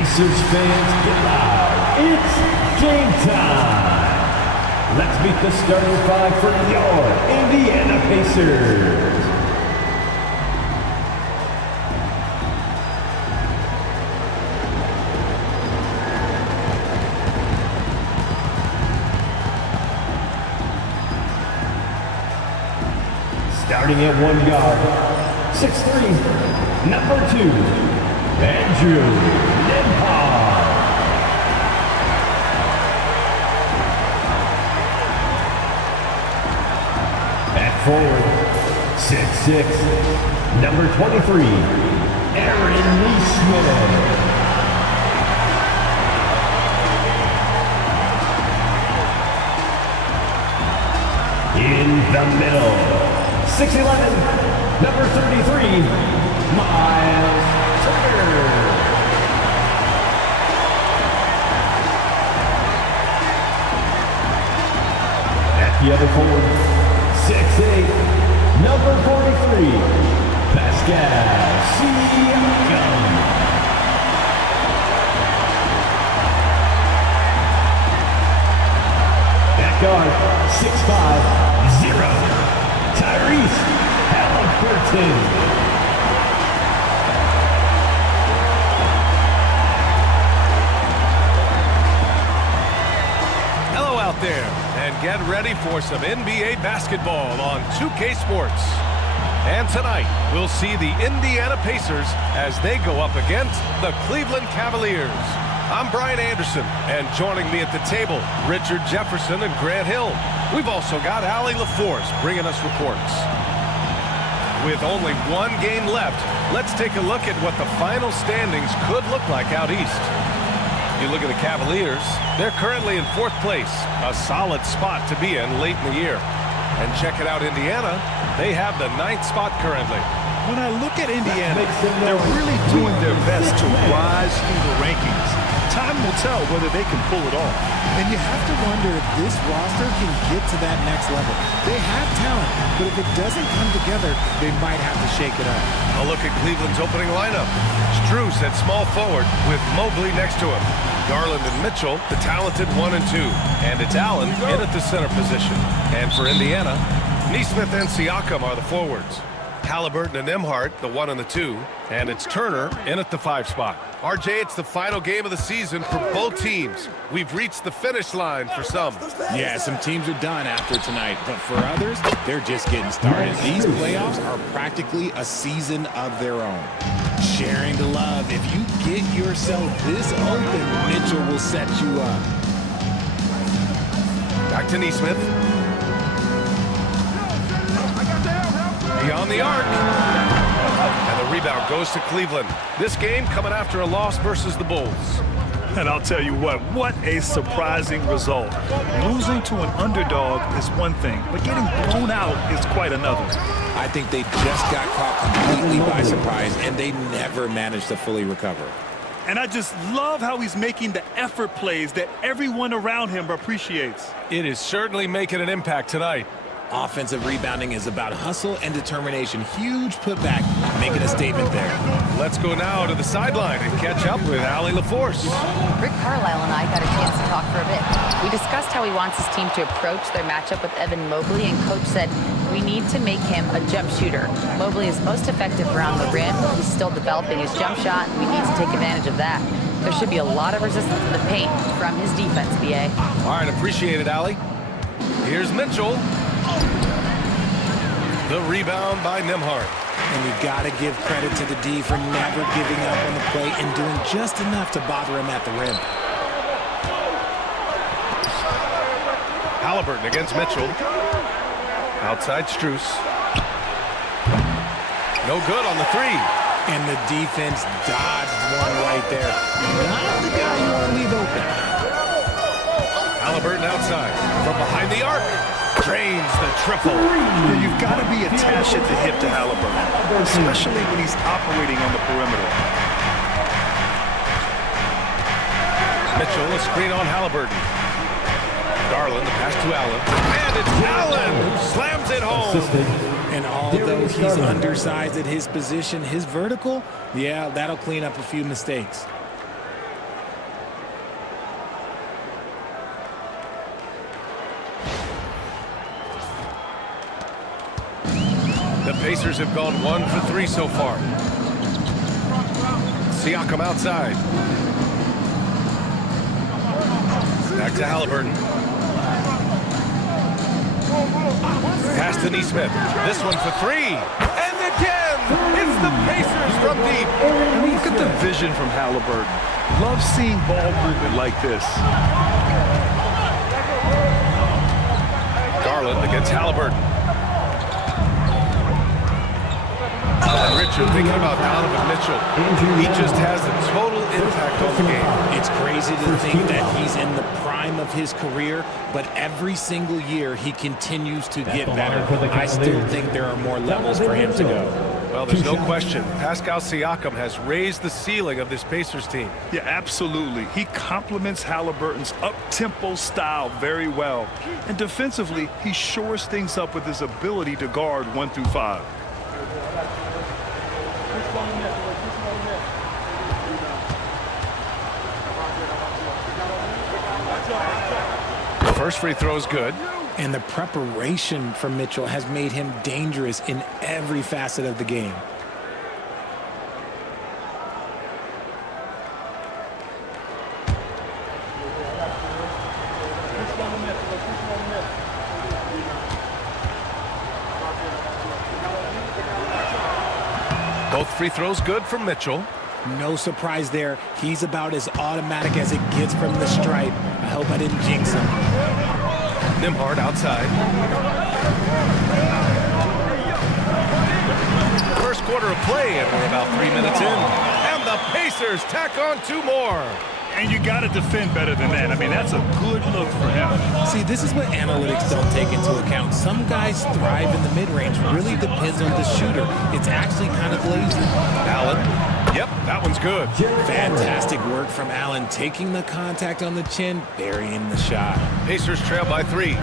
Pacers fans, get loud. It's game time. Let's meet the starting five for your Indiana Pacers. Starting at 1 guard, 6'3", number 2, Andrew Nembhard. At forward, 6'6", number 23, Aaron Neesmith. In the middle, 6'11", number 33, Miles Turner. At the other forward, 6'8", number 43, Pascal Siakam. At guard, 6'5", 0. Tyrese Halliburton. Hello out there, and get ready for some NBA basketball on 2K Sports. And tonight, we'll see the Indiana Pacers as they go up against the Cleveland Cavaliers. I'm Brian Anderson, and joining me at the table, Richard Jefferson and Grant Hill. We've also got Allie LaForce bringing us reports. With only one game left, let's take a look at what the final standings could look like out east. You look at the Cavaliers, they're currently in 4th place, a solid spot to be in late in the year. And check it out, Indiana, they have the 9th spot currently. When I look at Indiana, they're really doing their best to rise through the rankings. Time will tell whether they can pull it off. And you have to wonder if this roster can get to that next level. They have talent, but if it doesn't come together, they might have to shake it up. A look at Cleveland's opening lineup. Strus at small forward with Mobley next to him. Garland and Mitchell, the talented 1 and 2. And it's Allen in at the center position. And for Indiana, Neesmith and Siakam are the forwards. Halliburton and Nembhard, the 1 and the 2. And it's Turner in at the 5 spot. RJ, it's the final game of the season for both teams. We've reached the finish line for some. Yeah, some teams are done after tonight, but for others, they're just getting started. These playoffs are practically a season of their own. Sharing the love. If you get yourself this open, Mitchell will set you up. Back to Neesmith. Beyond the arc. And the rebound goes to Cleveland. This game coming after a loss versus the Bulls. And I'll tell you what a surprising result. Losing to an underdog is one thing, but getting blown out is quite another. I think they just got caught completely by surprise, and they never managed to fully recover. And I just love how he's making the effort plays that everyone around him appreciates. It is certainly making an impact tonight. Offensive rebounding is about hustle and determination. Huge putback, making a statement there. Let's go now to the sideline and catch up with Allie LaForce. Rick Carlisle and I got a chance to talk for a bit. We discussed how he wants his team to approach their matchup with Evan Mobley, and Coach said, we need to make him a jump shooter. Mobley is most effective around the rim. He's still developing his jump shot, and we need to take advantage of that. There should be a lot of resistance in the paint from his defense, BA. All right, appreciate it, Allie. Here's Mitchell. The rebound by Nembhard. And you got to give credit to the D for never giving up on the play and doing just enough to bother him at the rim. Halliburton against Mitchell. Outside Strus. No good on the 3. And the defense dodged one right there. Not the guy you want to leave open. Halliburton outside. From behind the arc. Drains the triple. You've got to be attached at the hip to Halliburton, especially when he's operating on the perimeter. Mitchell, a screen on Halliburton. Garland, the pass to Allen. And it's Allen who slams it home. And although he's undersized at his position, his vertical, yeah, that'll clean up a few mistakes. The Pacers have gone 1 for 3 so far. Siakam outside. Back to Halliburton. Pass to Neesmith. This one for 3. And again, it's the Pacers from deep. And look at the vision from Halliburton. Love seeing ball movement like this. Garland against Halliburton. And Richard thinking about Donovan Mitchell. He just has a total impact on the game. It's crazy to think that he's in the prime of his career, but every single year he continues to get better. I still think there are more levels for him to go. Well, there's no question. Pascal Siakam has raised the ceiling of this Pacers team. Yeah, absolutely. He complements Halliburton's up-tempo style very well. And defensively, he shores things up with his ability to guard 1 through 5. The first free throw is good. And the preparation for Mitchell has made him dangerous in every facet of the game. Both free throws good from Mitchell. No surprise there. He's about as automatic as it gets from the stripe. I hope I didn't jinx him. Nembhard outside. First quarter of play, and we're about 3 minutes in. And the Pacers tack on 2 more. And you got to defend better than that. I mean, that's a good look for him. See, this is what analytics don't take into account. Some guys thrive in the mid-range. Really depends on the shooter. It's actually kind of lazy. Allen. Yep, that one's good. Fantastic work from Allen, taking the contact on the chin, burying the shot. Pacers trail by 3.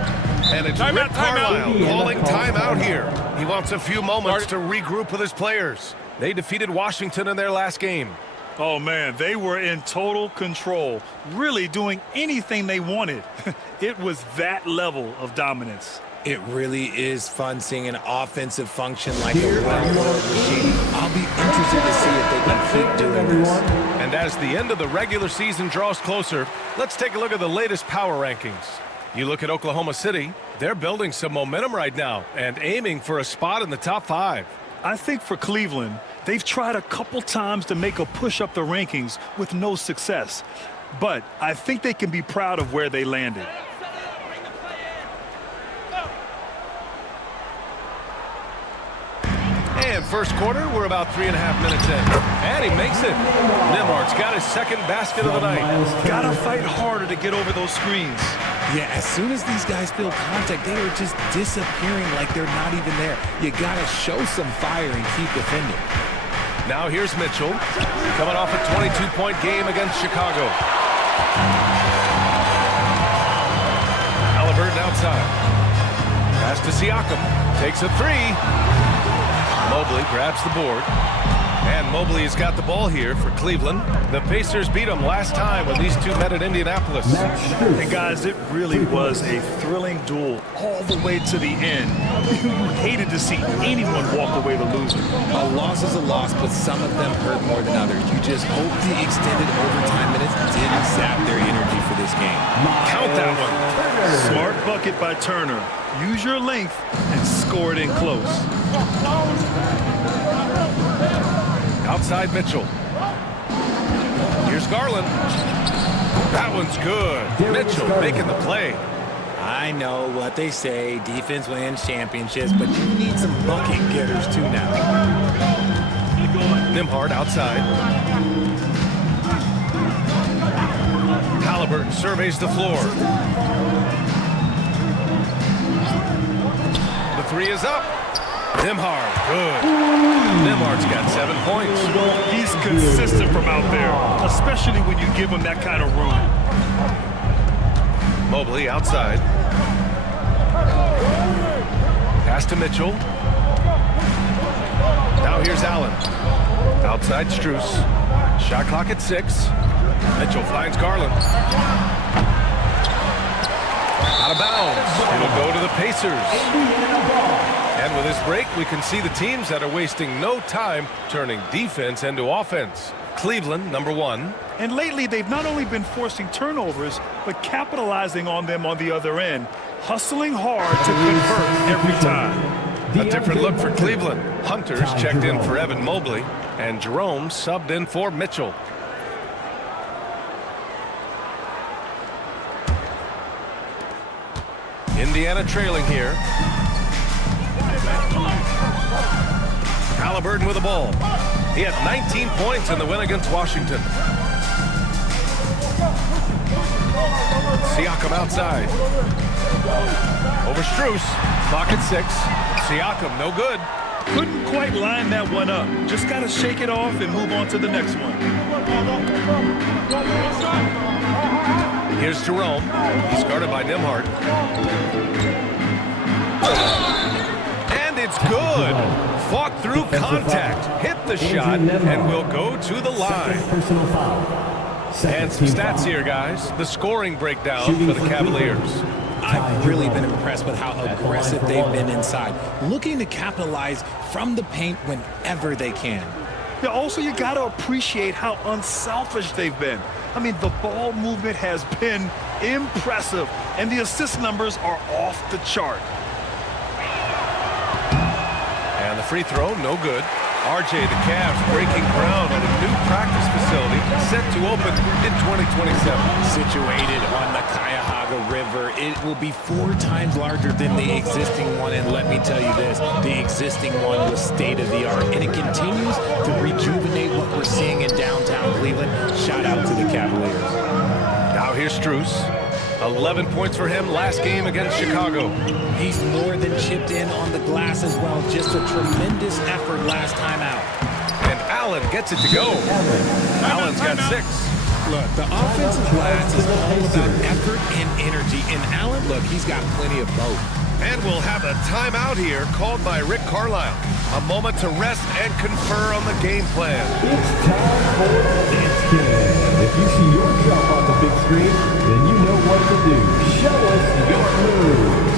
And it's Rick Carlisle calling timeout here. He wants a few moments to regroup with his players. They defeated Washington in their last game. Oh, man, they were in total control, really doing anything they wanted. It was that level of dominance. It really is fun seeing an offensive function like a well-oiled machine. I'll be interested to see if they can keep doing this. And as the end of the regular season draws closer, let's take a look at the latest power rankings. You look at Oklahoma City, they're building some momentum right now and aiming for a spot in the top 5. I think for Cleveland, they've tried a couple times to make a push up the rankings with no success. But I think they can be proud of where they landed. And first quarter, we're about 3.5 minutes in. And he makes it. Nembhard's got his second basket of the night. Gotta fight harder to get over those screens. Yeah, as soon as these guys feel contact, they are just disappearing like they're not even there. You gotta show some fire and keep defending. Now here's Mitchell, coming off a 22-point game against Chicago. Halliburton outside. Pass to Siakam. Takes a 3. Mobley grabs the board. And Mobley has got the ball here for Cleveland. The Pacers beat them last time when these two met at Indianapolis. And guys, it really was a thrilling duel all the way to the end. You hated to see anyone walk away the loser. A loss is a loss, but some of them hurt more than others. You just hope the extended overtime minutes didn't sap their energy for this game. Count that one. Smart bucket by Turner. Use your length and score it in close. Outside Mitchell. Here's Garland. That one's good. Mitchell making the play. I know what they say, defense wins championships, but you need some bucket getters too now. Nembhard outside. Halliburton surveys the floor. The 3 is up. Nembhard, good. Nembhard's got 7 points. He's consistent from out there, especially when you give him that kind of room. Mobley outside. Pass to Mitchell. Now here's Allen. Outside Strus. Shot clock at 6. Mitchell finds Garland. Out of bounds. It'll go to the Pacers. And with this break, we can see the teams that are wasting no time turning defense into offense. Cleveland, number 1. And lately, they've not only been forcing turnovers, but capitalizing on them on the other end, hustling hard to convert every time. A different look for Cleveland. Hunter's checked in for Evan Mobley, and Jerome subbed in for Mitchell. Indiana trailing here. Halliburton with the ball. He had 19 points in the win against Washington. Siakam outside. Over Strus. Pocket 6. Siakam, no good. Couldn't quite line that one up. Just got to shake it off and move on to the next one. Here's Jerome. He's guarded by Nembhard. And it's good. Fought through contact. Hit the shot and will go to the line. And some stats here, guys. The scoring breakdown for the Cavaliers. I've really been impressed with how aggressive they've been inside, looking to capitalize from the paint whenever they can. Yeah, also, you got to appreciate how unselfish they've been. I mean, the ball movement has been impressive, and the assist numbers are off the chart. And the free throw, no good. RJ, the Cavs breaking ground on a new practice facility set to open in 2027. Situated on the Cuyahoga River, it will be 4 times larger than the existing one. And let me tell you this, the existing one was state-of-the-art. And it continues to rejuvenate what we're seeing in downtown Cleveland. Shout out to the Cavaliers. Now here's Strus. 11 points for him last game against Chicago. He's more than chipped in on the glass as well. Just a tremendous effort last time out. And Allen gets it to go. Allen's got 6. Look, the offensive glass is all about effort and energy. And Allen, look, he's got plenty of both. And we'll have a timeout here called by Rick Carlisle. A moment to rest and confer on the game plan. It's time for Dance Kid. If you see yourself on the big screen, then you know what to do. Show us your moves.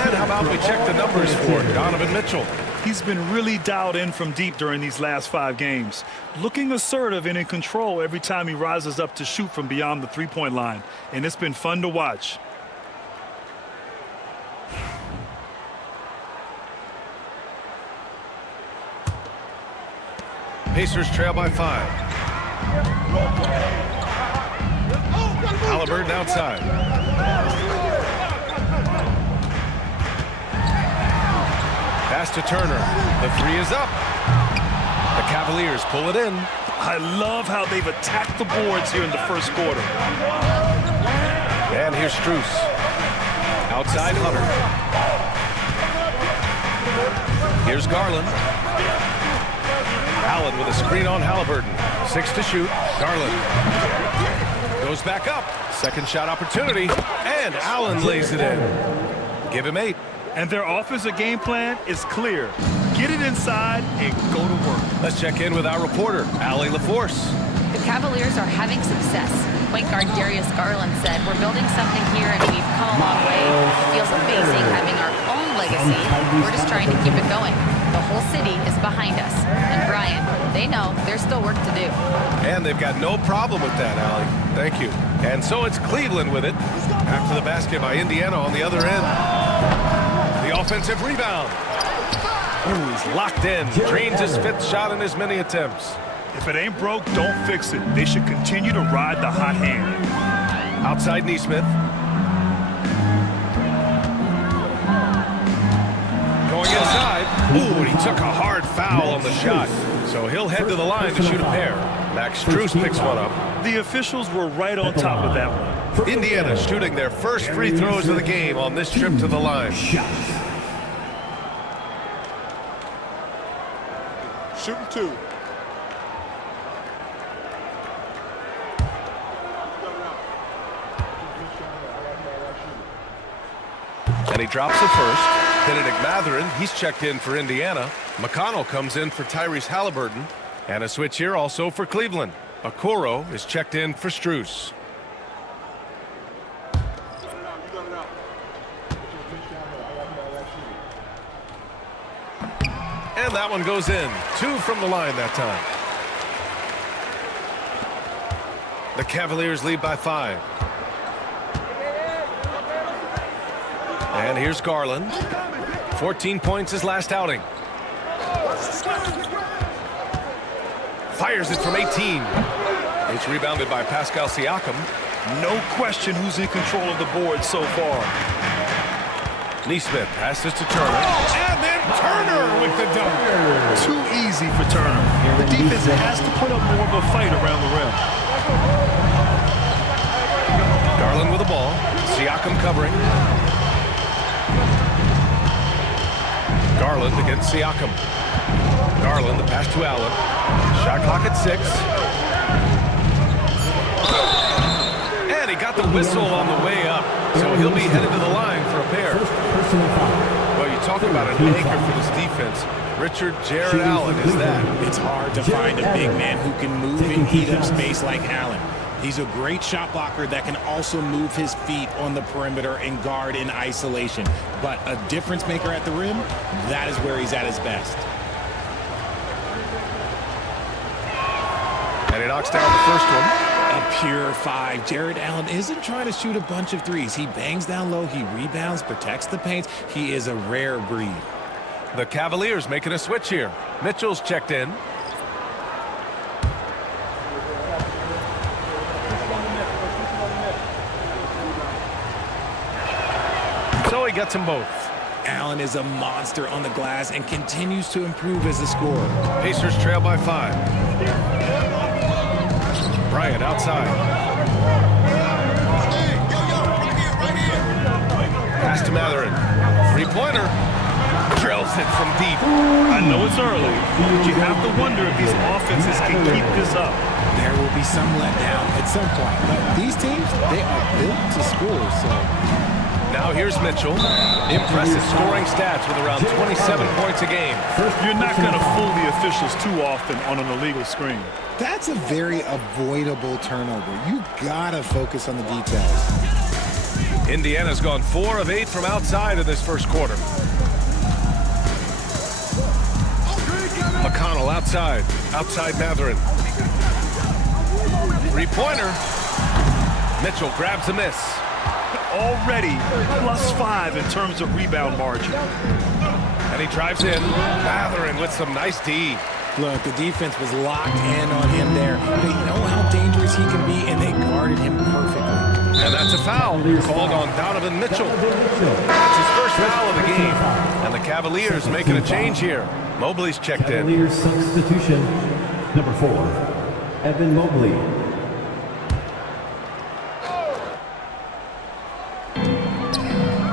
And how about we check the numbers for Donovan Mitchell? He's been really dialed in from deep during these last 5 games. Looking assertive and in control every time he rises up to shoot from beyond the three-point line. And it's been fun to watch. Pacers trail by 5. Halliburton outside. Pass to Turner. The 3 is up. The Cavaliers pull it in. I love how they've attacked the boards here in the first quarter. And here's Strus. Outside Hunter. Here's Garland. Allen with a screen on Halliburton. 6 to shoot. Garland goes back up. Second shot opportunity. And Allen lays it in. Give him 8. And their offensive game plan is clear. Get it inside and go to work. Let's check in with our reporter, Allie LaForce. The Cavaliers are having success. Point guard Darius Garland said, "We're building something here and we've come a long way. It feels amazing having our own legacy. We're just trying to keep it going. The whole city is behind us. And Brian, they know there's still work to do." And they've got no problem with that, Allie. Thank you. And so it's Cleveland with it. After the basket by Indiana on the other end. The offensive rebound. Ooh, he's locked in. Drains his 5th shot in as many attempts. If it ain't broke, don't fix it. They should continue to ride the hot hand. Outside Nesmith. Going inside. Ooh, and he took a hard foul on the shot. So he'll head to the line to shoot a pair. Max Strus picks one up. The officials were right on top of that one. Indiana shooting their first free throws of the game on this trip to the line. Shooting 2. And he drops the first. Benedict Mathurin, he's checked in for Indiana. McConnell comes in for Tyrese Halliburton. And a switch here also for Cleveland. Okoro is checked in for Strus. And that one goes in. 2 from the line that time. The Cavaliers lead by 5. And here's Garland. 14 points his last outing. Fires it from 18. It's rebounded by Pascal Siakam. No question who's in control of the board so far. Neesmith passes to Turner. And then Turner with the dunk. Too easy for Turner. The defense has to put up more of a fight around the rim. Garland with the ball. Siakam covering. Garland against Siakam. Garland, the pass to Allen. Shot clock at 6. And he got the whistle on the way up. So he'll be headed to the line for a pair. Well, you talk about an anchor for this defense. Richard Jared Allen is that. It's hard to find a big man who can move and eat up space like Allen. He's a great shot blocker that can also move his feet on the perimeter and guard in isolation. But a difference maker at the rim, that is where he's at his best. And he knocks down the first one. A pure 5. Jared Allen isn't trying to shoot a bunch of threes. He bangs down low, he rebounds, protects the paint. He is a rare breed. The Cavaliers making a switch here. Mitchell's checked in. So he gets them both. Allen is a monster on the glass and continues to improve as a scorer. Pacers trail by 5. Bryant outside. Pass to Matherin. Three-pointer. Drills it from deep. I know it's early, but you have to wonder if these offenses can keep this up. There will be some letdown at some point, but these teams, they are built to score, so... Now here's Mitchell. Impressive scoring stats with around 27 points a game. You're not going to fool the officials too often on an illegal screen. That's a very avoidable turnover. You gotta focus on the details. Indiana's gone 4 of 8 from outside in this first quarter. McConnell outside. Outside Matherin. Three-pointer. Mitchell grabs a miss. Already +5 in terms of rebound margin. And he drives in. Matherin with some nice D. Look, the defense was locked in on him there. They know how dangerous he can be, and they guarded him perfectly. And that's a foul called on Donovan Mitchell. That's his first foul of the game. And the Cavaliers making a change here. Mobley's checked in. Cavaliers substitution, number 4, Evan Mobley.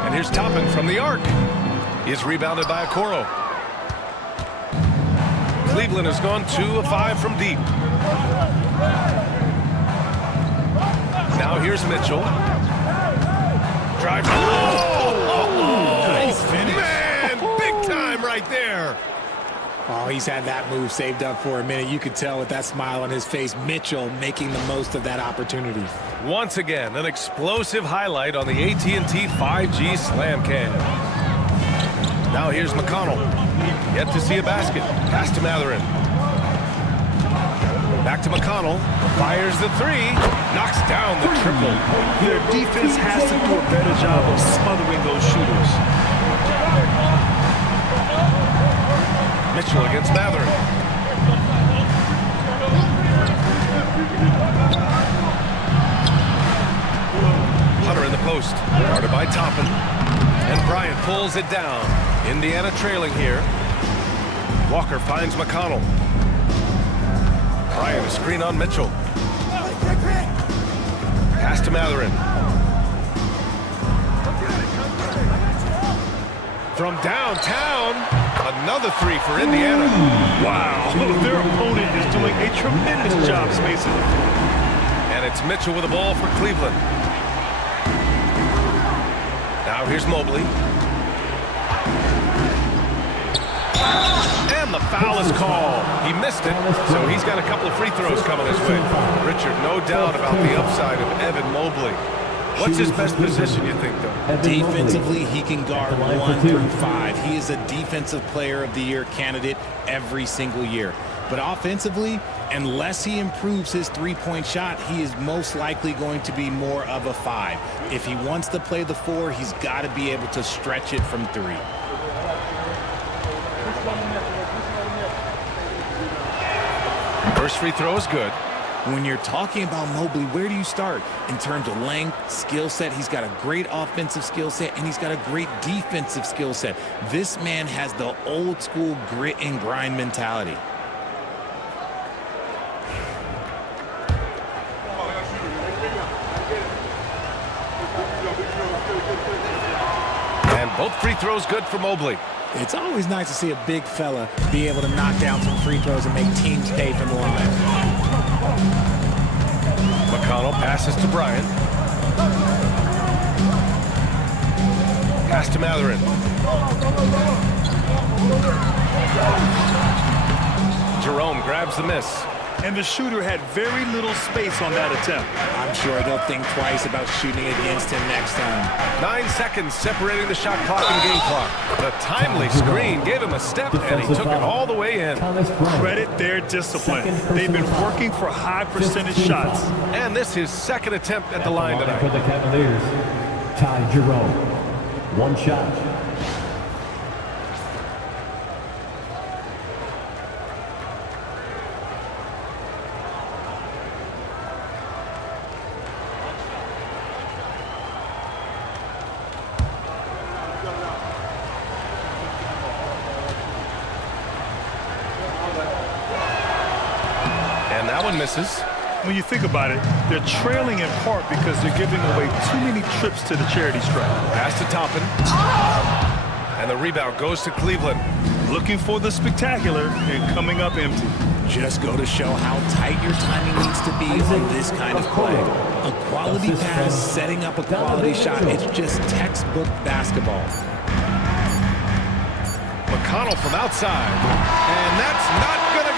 And here's Toppin from the arc. He's rebounded by Okoro. Cleveland has gone 2 of 5 from deep. Now here's Mitchell. Drive. Nice finish. Man, big time right there. Oh, he's had that move saved up for a minute. You could tell with that smile on his face, Mitchell making the most of that opportunity. Once again, an explosive highlight on the AT&T 5G Slam Cam. Now here's McConnell. Yet to see a basket. Pass to Matherin. Back to McConnell. Fires the 3. Knocks down the triple. Their defense has to do a better job of smothering those shooters. Mitchell against Matherin. Hunter in the post. Guarded by Toppin. And Bryant pulls it down. Indiana trailing here. Walker finds McConnell. Bryant a screen on Mitchell. Pass to Matherin. From downtown, another 3 for Indiana. Wow, their opponent is doing a tremendous job spacing the floor. And it's Mitchell with the ball for Cleveland. Now here's Mobley. And the foul is called. He missed it, so he's got a couple of free throws coming his way. Richard, no doubt about the upside of Evan Mobley. What's his best position, you think, though? Defensively, he can guard 1 through 5. He is a Defensive Player of the Year candidate every single year. But offensively, unless he improves his three-point shot, he is most likely going to be more of a 5. If he wants to play the 4, he's got to be able to stretch it from 3. First free throw is good. When you're talking about Mobley, where do you start? In terms of length, skill set, he's got a great offensive skill set, and he's got a great defensive skill set. This man has the old-school grit and grind mentality. And both free throws good for Mobley. It's always nice to see a big fella be able to knock down some free throws and make teams pay from the line. McConnell passes to Bryant. Pass to Mathurin. Jerome grabs the miss. And the shooter had very little space on that attempt. I'm sure they'll think twice about shooting against him next time. 9 seconds separating the shot clock and game clock. The timely screen gave him a step, and he took it all the way in. Credit their discipline. They've been working for high percentage shots. And this is second attempt at the line For tonight. the Cavaliers, Ty Jerome. 1 shot. And that one misses. When you think about it, they're trailing in part because they're giving away too many trips to the charity stripe. Pass to Toppin. And the rebound goes to Cleveland. Looking for the spectacular and coming up empty. Just go to show how tight your timing needs to be on this kind of play. A quality pass, setting up a quality shot, it's just textbook basketball. McConnell from outside. And that's not going to go.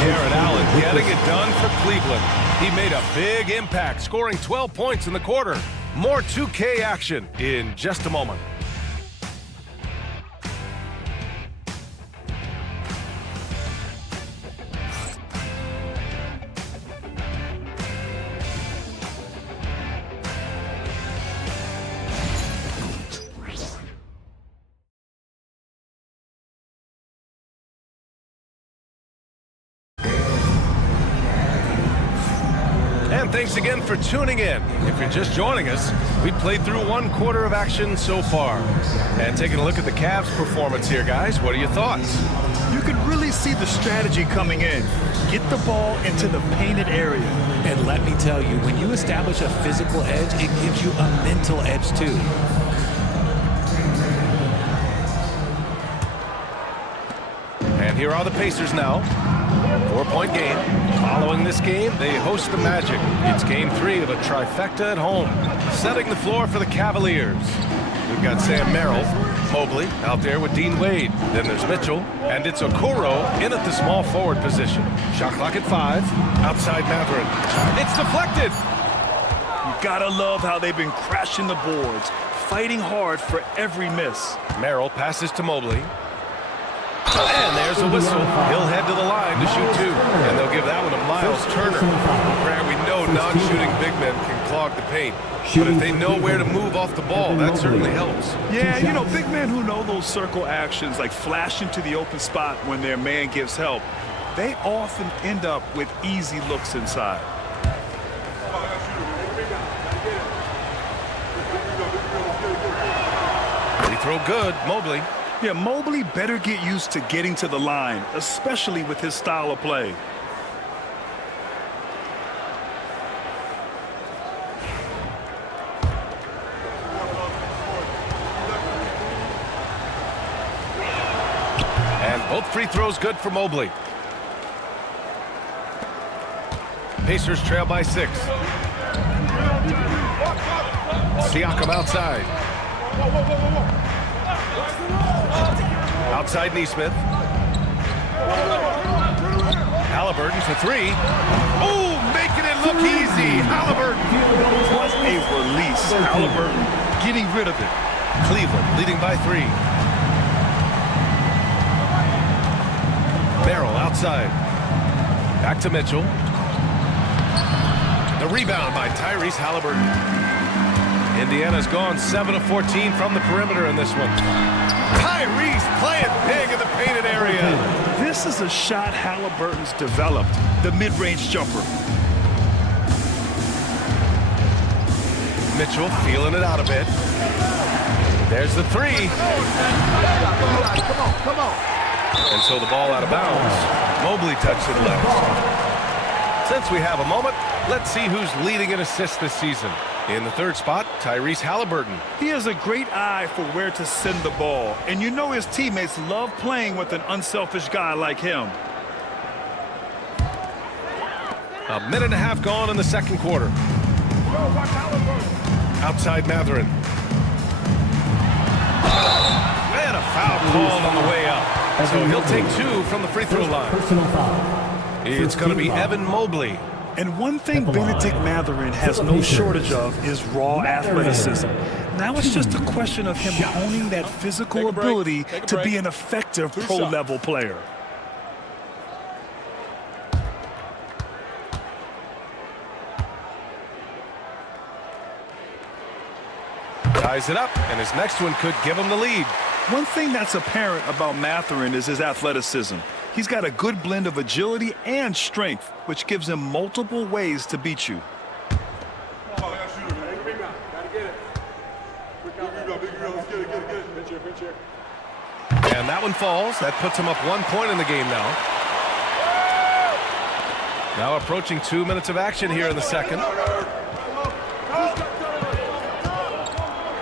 Jared Allen getting it done for Cleveland. He made a big impact, scoring 12 points in the quarter. More 2K action in just a moment. And thanks again for tuning in. If you're just joining us, we played through 1 quarter of action so far. And taking a look at the Cavs' performance here, guys, what are your thoughts? You can really see the strategy coming in. Get the ball into the painted area. And let me tell you, when you establish a physical edge, it gives you a mental edge too. And here are the Pacers now. 4-point game. Following this game, they host the Magic. It's game 3 of a trifecta at home. Setting the floor for the Cavaliers. We've got Sam Merrill, Mobley out there with Dean Wade. Then there's Mitchell, and it's Okoro in at the small forward position. Shot clock at 5. Outside Mathurin. It's deflected. You gotta love how they've been crashing the boards, fighting hard for every miss. Merrill passes to Mobley. And there's a whistle. He'll head to the line to shoot 2. And they'll give that one to Miles Turner. Grant, we know non-shooting big men can clog the paint. But if they know where to move off the ball, that certainly helps. Yeah, you know, big men who know those circle actions, like flashing to the open spot when their man gives help, they often end up with easy looks inside. Free throw good, Mobley. Yeah, Mobley better get used to getting to the line, especially with his style of play. And both free throws good for Mobley. Pacers trail by 6. Siakam outside. Outside Neesmith. Halliburton for 3. Oh, making it look easy. Halliburton. What a release. Halliburton getting rid of it. Cleveland leading by 3. Merrill outside. Back to Mitchell. The rebound by Tyrese Halliburton. Indiana's gone 7 of 14 from the perimeter in this one. Tyrese playing big in the painted area. This is a shot Halliburton's developed, the mid-range jumper. Mitchell feeling it out a bit. There's the 3. Come on. And so the ball out of bounds. Mobley touched it left. Since we have a moment, let's see who's leading in assists this season. In the 3rd spot, Tyrese Halliburton. He has a great eye for where to send the ball, and you know his teammates love playing with an unselfish guy like him. A minute and a half gone in the 2nd quarter. Outside Mathurin. And a foul called on the way up. So he'll take 2 from the free throw line. Personal foul. It's going to be Evan Mobley. And one thing Benedict Mathurin has no shortage of is raw athleticism. Now it's just a question of him honing that physical ability to be an effective pro-level player. Ties it up, and his next one could give him the lead. One thing that's apparent about Mathurin is his athleticism. He's got a good blend of agility and strength, which gives him multiple ways to beat you. And that one falls. That puts him up 1 point in the game now. Now approaching 2 minutes of action here in the 2nd.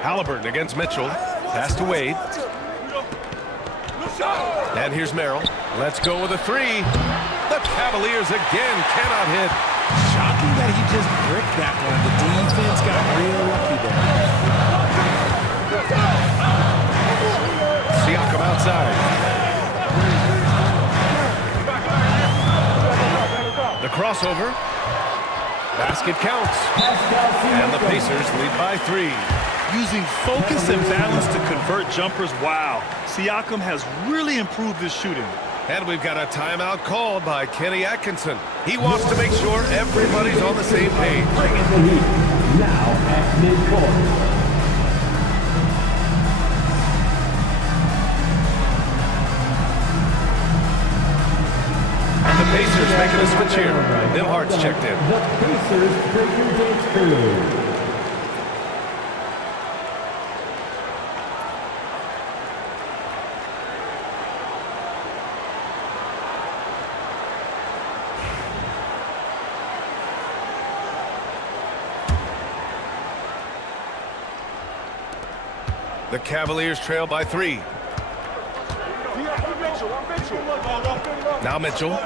Halliburton against Mitchell. Pass to Wade. And here's Merrill. Let's go with a 3. The Cavaliers again cannot hit. Shocking that he just bricked that one. The defense got real lucky there. Siakam outside. The crossover. Basket counts. And the Pacers lead by 3. Using focus and balance to convert jumpers, wow. Siakam has really improved his shooting. And we've got a timeout called by Kenny Atkinson. He wants to make sure everybody's on the same page. Bringing the heat. Now at midcourt. And the Pacers making a switch here. Nimhardt's checked in. The Pacers breaking dance crew. The Cavaliers trail by 3. Now Mitchell.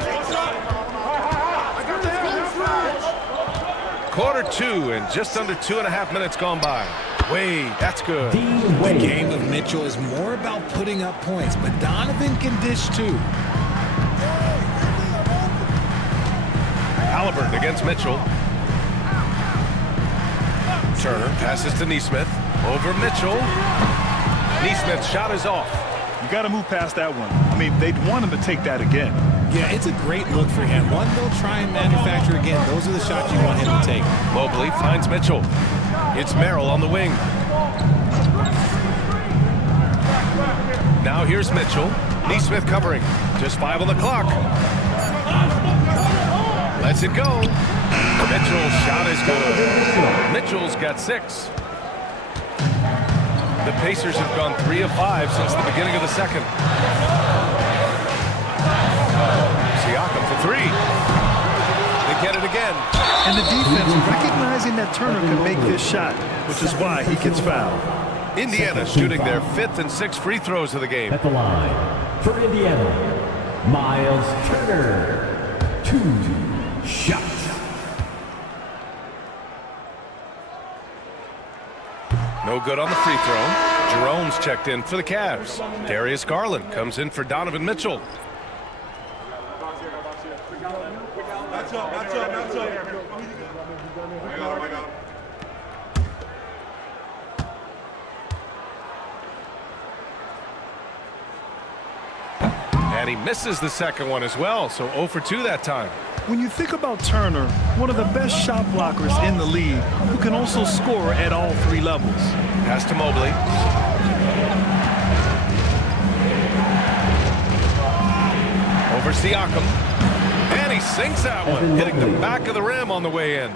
Quarter 2 and just under 2.5 minutes gone by. Wade, that's good. The game of Mitchell is more about putting up points, but Donovan can dish too. Halliburton against Mitchell. Turner passes to Nesmith. Over Mitchell. Nesmith's shot is off. You got to move past that one. I mean, they'd want him to take that again. Yeah, it's a great look for him. One they'll try and manufacture again. Those are the shots you want him to take. Mobley finds Mitchell. It's Merrill on the wing. Now here's Mitchell. Nesmith covering. Just 5 on the clock. Lets it go. Mitchell's shot is good. Mitchell's got 6. The Pacers have gone 3 of 5 since the beginning of the 2nd. Siakam for 3. They get it again. And the defense recognizing that Turner can make this shot, which is why he gets fouled. Indiana shooting their 5th and 6th free throws of the game. At the line for Indiana, Miles Turner. 2 shots. No good on the free throw. Jerome's checked in for the Cavs. Darius Garland comes in for Donovan Mitchell. And he misses the second one as well, so 0 for 2 that time. When you think about Turner, one of the best shot blockers in the league, who can also score at all 3 levels. Pass to Mobley. Over Siakam. And he sinks that one, hitting the back of the rim on the way in.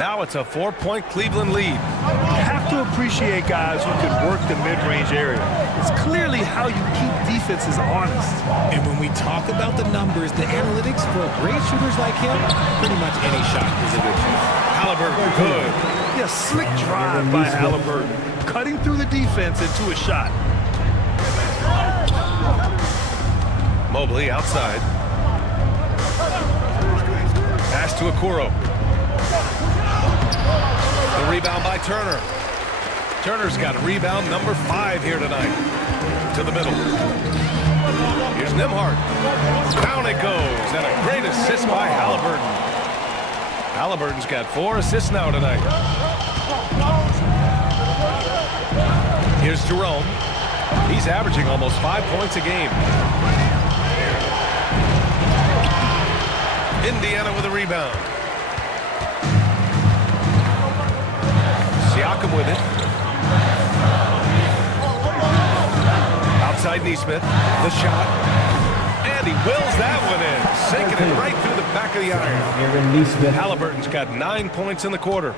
Now it's a 4-point Cleveland lead. You have to appreciate guys who can work the mid-range area. It's clearly how you keep defenses honest. And when we talk about the numbers, the analytics for great shooters like him, pretty much any shot is a good shot. Halliburton, good. Yeah, slick drive by Halliburton, cutting through the defense into a shot. Mobley outside. Pass to Okoro. The rebound by Turner. Turner's got rebound number 5 here tonight. To the middle. Here's Nembhard. Down it goes, and a great assist by Halliburton. Halliburton's got 4 assists now tonight. Here's Jerome. He's averaging almost 5 points a game. Indiana with a rebound. Siakam with it. Outside Nesmith. The shot. And he wills that one in. Sinking it right through the back of the iron. Halliburton's got 9 points in the quarter.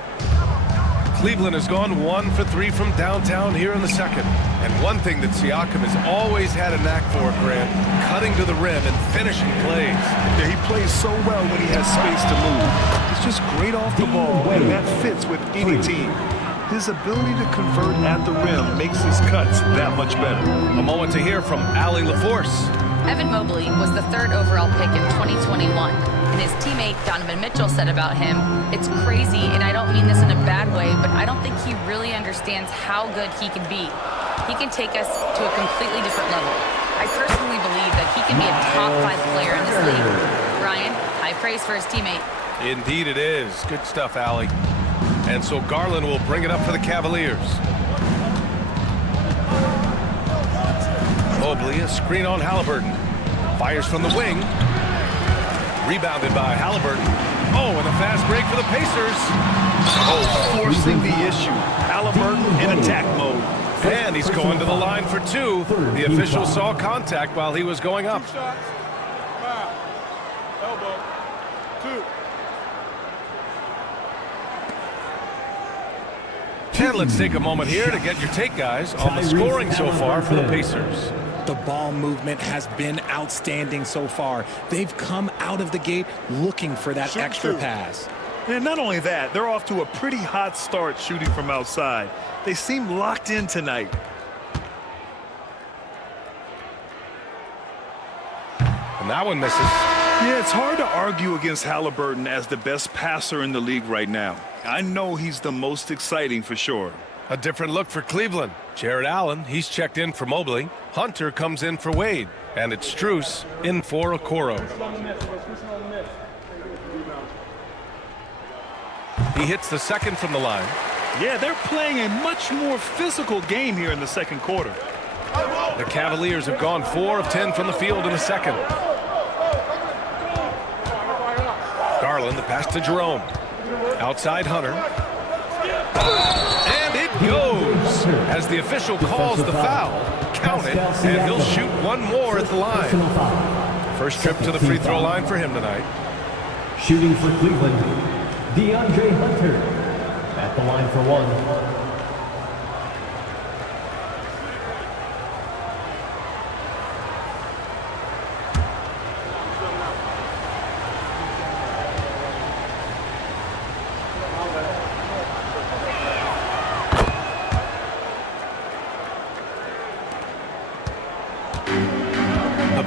Cleveland has gone 1 for 3 from downtown here in the second. And one thing that Siakam has always had a knack for, Grant, cutting to the rim and finishing plays. Yeah, he plays so well when he has space to move. He's just great off the ball, and that fits with any team. His ability to convert at the rim makes his cuts that much better. A moment to hear from Allie LaForce. Evan Mobley was the 3rd overall pick in 2021. And his teammate Donovan Mitchell said about him, "It's crazy, and I don't mean this in a bad way, but I don't think he really understands how good he can be. He can take us to a completely different level. I personally believe that he can be a top 5 player in this league." Ryan, high praise for his teammate. Indeed it is. Good stuff, Allie. And so Garland will bring it up for the Cavaliers. Mobley, a screen on Halliburton. Fires from the wing. Rebounded by Halliburton. Oh, and a fast break for the Pacers. Oh, forcing the issue. Halliburton in attack mode. And he's going to the line for 2. The official saw contact while he was going up. 2 shots. Foul. Elbow. 2. And let's take a moment here to get your take, guys, on the scoring so far for the Pacers. The ball movement has been outstanding so far. They've come out of the gate looking for that extra pass. And not only that, they're off to a pretty hot start shooting from outside. They seem locked in tonight. And that one misses. Yeah, it's hard to argue against Halliburton as the best passer in the league right now. I know he's the most exciting for sure. A different look for Cleveland. Jared Allen, he's checked in for Mobley. Hunter comes in for Wade. And it's Strus in for Okoro. He hits the second from the line. Yeah, they're playing a much more physical game here in the second quarter. The Cavaliers have gone 4 of 10 from the field in the second. Garland, the pass to Jerome. Outside Hunter. And it goes as the official calls the foul. Count it, and he'll shoot one more at the line. First trip to the free throw line for him tonight. Shooting for Cleveland, DeAndre Hunter at the line for 1.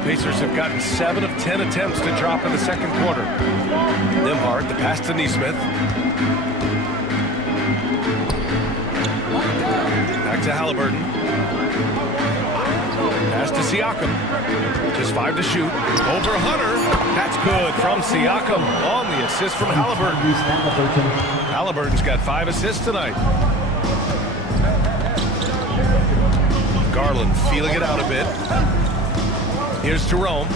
Pacers have gotten 7 of 10 attempts to drop in the second quarter. Nembhard, the pass to Nesmith. Back to Halliburton. Pass to Siakam. Just 5 to shoot. Over Hunter. That's good from Siakam on the assist from Halliburton. Halliburton's got 5 assists tonight. Garland feeling it out a bit. Here's Jerome.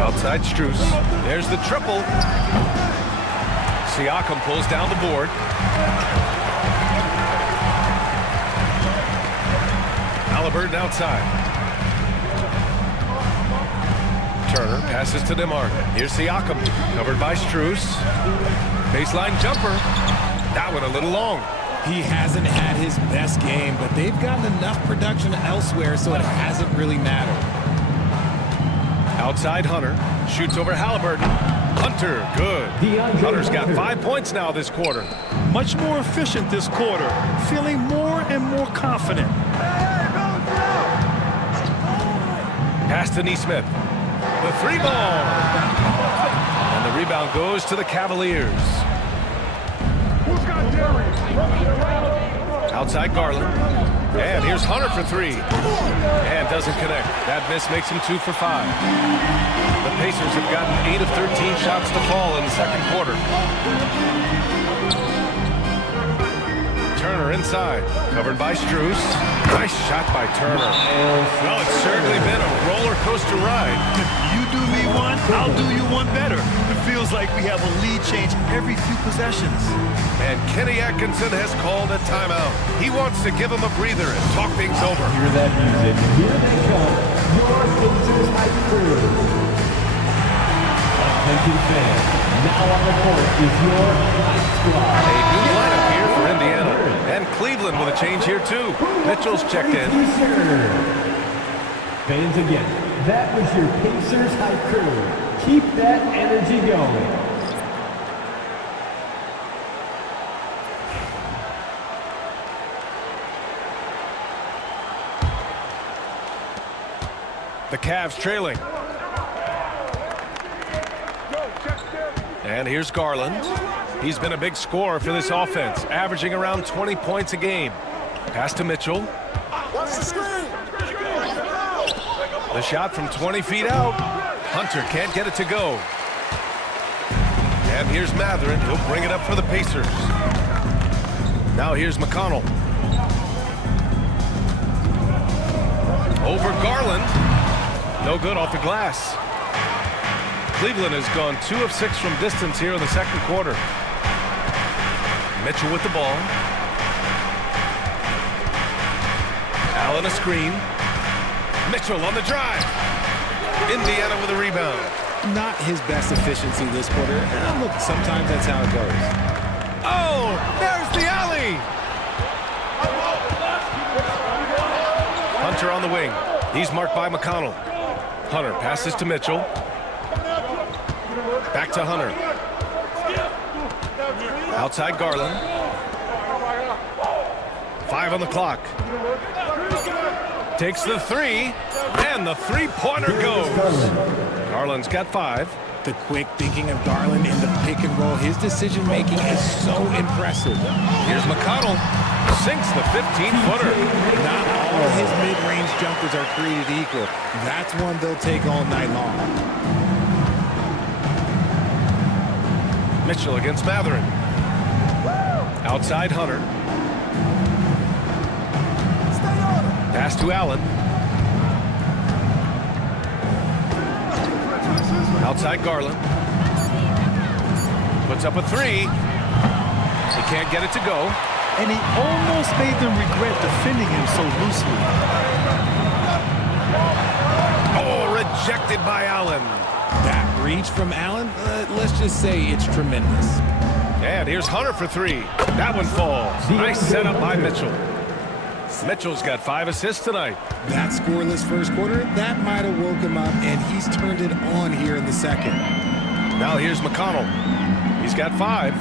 Outside Strus. There's the triple. Siakam pulls down the board. Halliburton outside. Turner passes to DeMar. Here's Siakam, covered by Strus. Baseline jumper. That one a little long. He hasn't had his best game, but they've gotten enough production elsewhere, so it hasn't really mattered. Outside Hunter. Shoots over Halliburton. Hunter, good. Hunter's got 5 points now this quarter. Much more efficient this quarter, feeling more and more confident. Pass to Nesmith. The three ball. And the rebound goes to the Cavaliers. Outside Garland. And here's Hunter for three. And doesn't connect. That miss makes him 2 for 5. The Pacers have gotten 8 of 13 shots to fall in the second quarter. Turner inside. Covered by Strus. Nice shot by Turner. Well, it's certainly been a roller coaster ride. You do me one, I'll do you one better. It feels like we have a lead change every few possessions. And Kenny Atkinson has called a timeout. He wants to give him a breather and talk things over. Hear that music. Here they come. Your Pacers Hype Crew. Attention fans. Now on the court is your Hype Squad. A new lineup here for Indiana. And Cleveland with a change here too. Mitchell's checked in. Fans again, that was your Pacers Hype Crew. Keep that energy going. The Cavs trailing. And here's Garland. He's been a big scorer for this offense, averaging around 20 points a game. Pass to Mitchell. The shot from 20 feet out. Hunter can't get it to go. And here's Mathurin. He'll bring it up for the Pacers. Now here's McConnell. Over Garland. No good off the glass. Cleveland has gone 2 of 6 from distance here in the second quarter. Mitchell with the ball. Allen a screen. Mitchell on the drive. Indiana with a rebound. Not his best efficiency this quarter. And look, sometimes that's how it goes. Oh, there's the alley. Hunter on the wing. He's marked by McConnell. Hunter passes to Mitchell. Back to Hunter. Outside Garland. 5 on the clock. Takes the three, and the three-pointer goes. Garland's got 5. The quick thinking of Garland in the pick and roll. His decision-making is so impressive. Here's McConnell. Sinks the 15-footer. Not all his mid-range jumpers are created equal. That's one they'll take all night long. Mitchell against Mathurin. Outside Hunter. Pass to Allen. Outside Garland. Puts up a 3. He can't get it to go. And he almost made them regret defending him so loosely. Oh, rejected by Allen. That reach from Allen, let's just say it's tremendous. And here's Hunter for 3. That one falls. Nice setup by Mitchell. Mitchell's got 5 assists tonight. That scoreless first quarter, that might have woke him up, and he's turned it on here in the second. Now here's McConnell. He's got 5.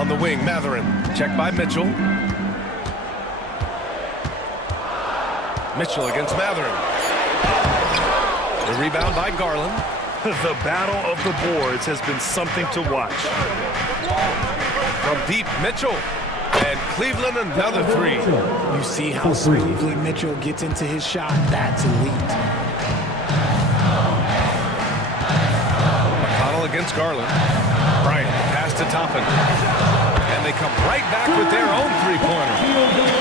On the wing, Mathurin. Checked by Mitchell. Mitchell against Mathurin. The rebound by Garland. The battle of the boards has been something to watch. From deep, Mitchell. And Cleveland another 3. You see how smoothly Mitchell gets into his shot. That's elite. McConnell against Garland. Bryant, the pass to Toppin. And they come right back with their own 3-pointer.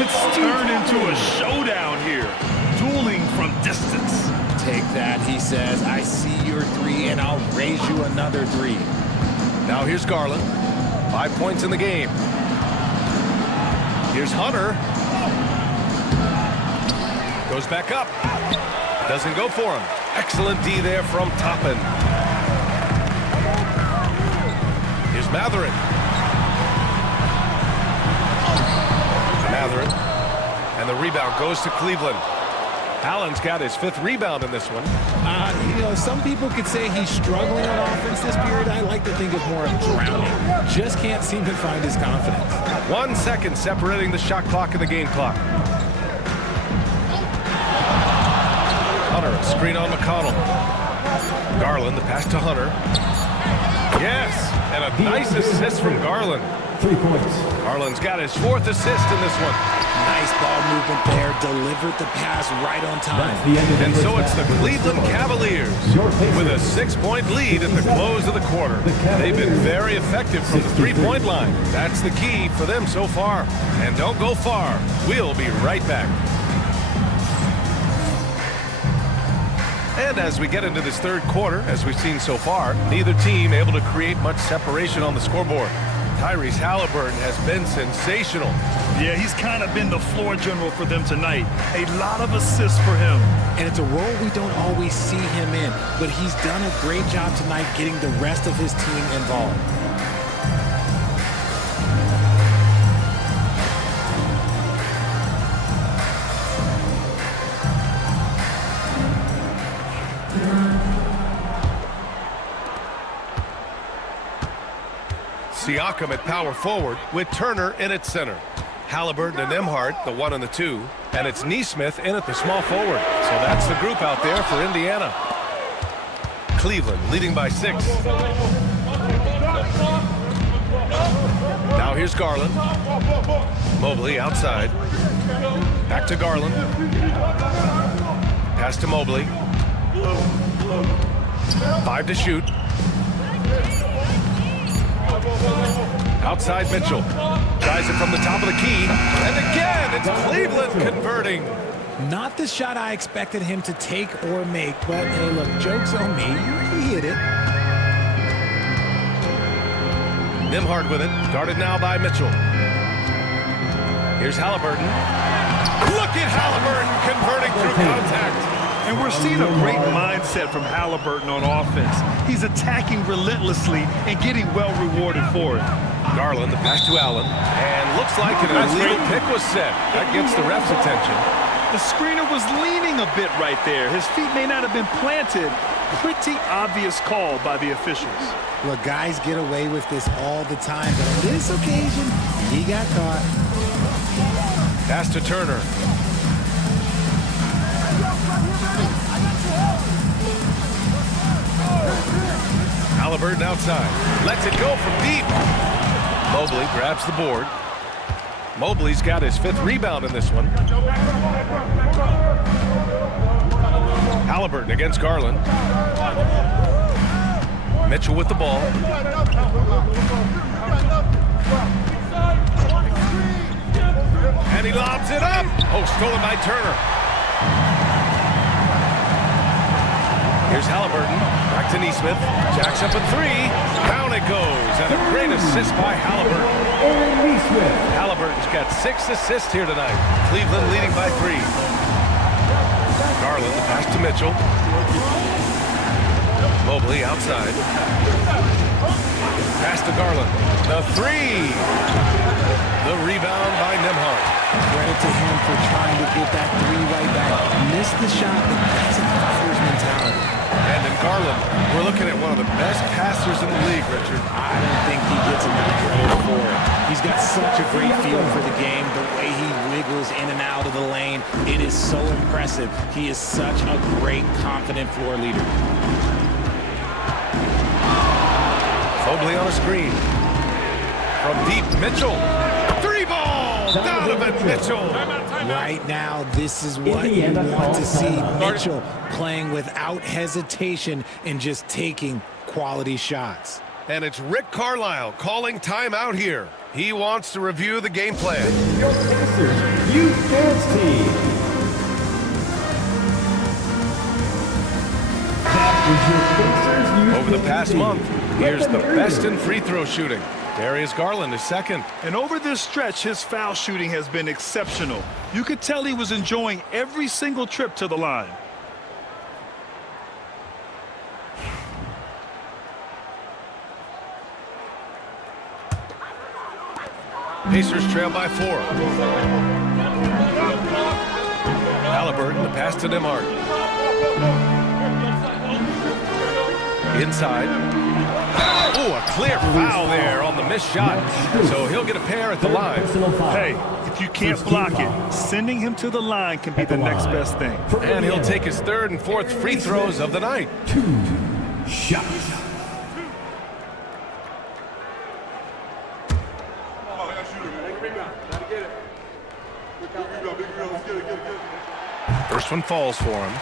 It's It's turned into a showdown here. Dueling from distance. Take that, he says. I see your 3, and I'll raise you another 3. Now here's Garland. 5 points in the game. Here's Hunter. Goes back up. Doesn't go for him. Excellent D there from Toppin. Here's Matherin. Matherin. And the rebound goes to Cleveland. Allen's got his 5th rebound in this one. You know, some people could say he's struggling on offense this period. I like to think of more of drowning. Just can't seem to find his confidence. 1 second separating the shot clock and the game clock. Hunter, screen on McConnell. Garland, the pass to Hunter. Yes, and a nice assist from Garland. 3 points. Garland's got his 4th assist in this one. Nice ball movement there. Delivered the pass right on time. And so it's the Cleveland Cavaliers with a 6-point lead at the close of the quarter. They've been very effective from the 3-point line. That's the key for them so far. And don't go far. We'll be right back. And as we get into this 3rd quarter, as we've seen so far, neither team able to create much separation on the scoreboard. Tyrese Halliburton has been sensational. Yeah, he's kind of been the floor general for them tonight. A lot of assists for him. And it's a role we don't always see him in, but he's done a great job tonight getting the rest of his team involved. Siakam at power forward with Turner in at center. Halliburton and Nembhard, the 1 and the 2. And it's Nesmith in at the small forward. So that's the group out there for Indiana. Cleveland leading by 6. Now here's Garland. Mobley outside. Back to Garland. Pass to Mobley. 5 to shoot. Outside Mitchell. Tries it from the top of the key. And again, it's Cleveland converting. Not the shot I expected him to take or make, but hey, look, joke's on me. He hit it. Nembhard with it. Guarded now by Mitchell. Here's Halliburton. Look at Halliburton converting through contact. And we're seeing a great mindset from Halliburton on offense. He's attacking relentlessly and getting well rewarded for it. Garland, the pass to Allen. And looks like an illegal pick was set. That gets the ref's attention. The screener was leaning a bit right there. His feet may not have been planted. Pretty obvious call by the officials. Look, guys get away with this all the time, but on this occasion, he got caught. Pass to Turner. Halliburton outside. Lets it go from deep. Mobley grabs the board. Mobley's got his 5th rebound in this one. Halliburton against Garland. Mitchell with the ball. And he lobs it up. Oh, stolen by Turner. Here's Halliburton. Back to Nesmith. Jacks up a 3. Down it goes. And a great assist by Halliburton. Halliburton's got 6 assists here tonight. Cleveland leading by 3. Garland, the pass to Mitchell. Mobley outside. Pass to Garland. The 3. The rebound by Nembhard. Credit to him for trying to get that 3 right back. Missed the shot, but that's a fighter's mentality. And in Garland, we're looking at one of the best passers in the league, Richard. I don't think he gets enough credit for it. He's got such a great feel for the game, the way he wiggles in and out of the lane. It is so impressive. He is such a great, confident floor leader. Mobley on a screen. From deep, Mitchell. 3 ball! Donovan Mitchell. Right now, this is what you want to see. Mitchell playing without hesitation and just taking quality shots. And it's Rick Carlisle calling timeout here. He wants to review the game plan. Your Pacers Youth Dance Team. Over the past month, here's the best in free throw shooting. Darius Garland is second. And over this stretch, his foul shooting has been exceptional. You could tell he was enjoying every single trip to the line. Pacers trail by 4. Halliburton, the pass to Nembhard. Inside. Oh, a clear foul there on the missed shot. So he'll get a pair at the line. Hey, if you can't block it, sending him to the line can be the next best thing. And he'll take his third and fourth free throws of the night. 2 shots. First one falls for him.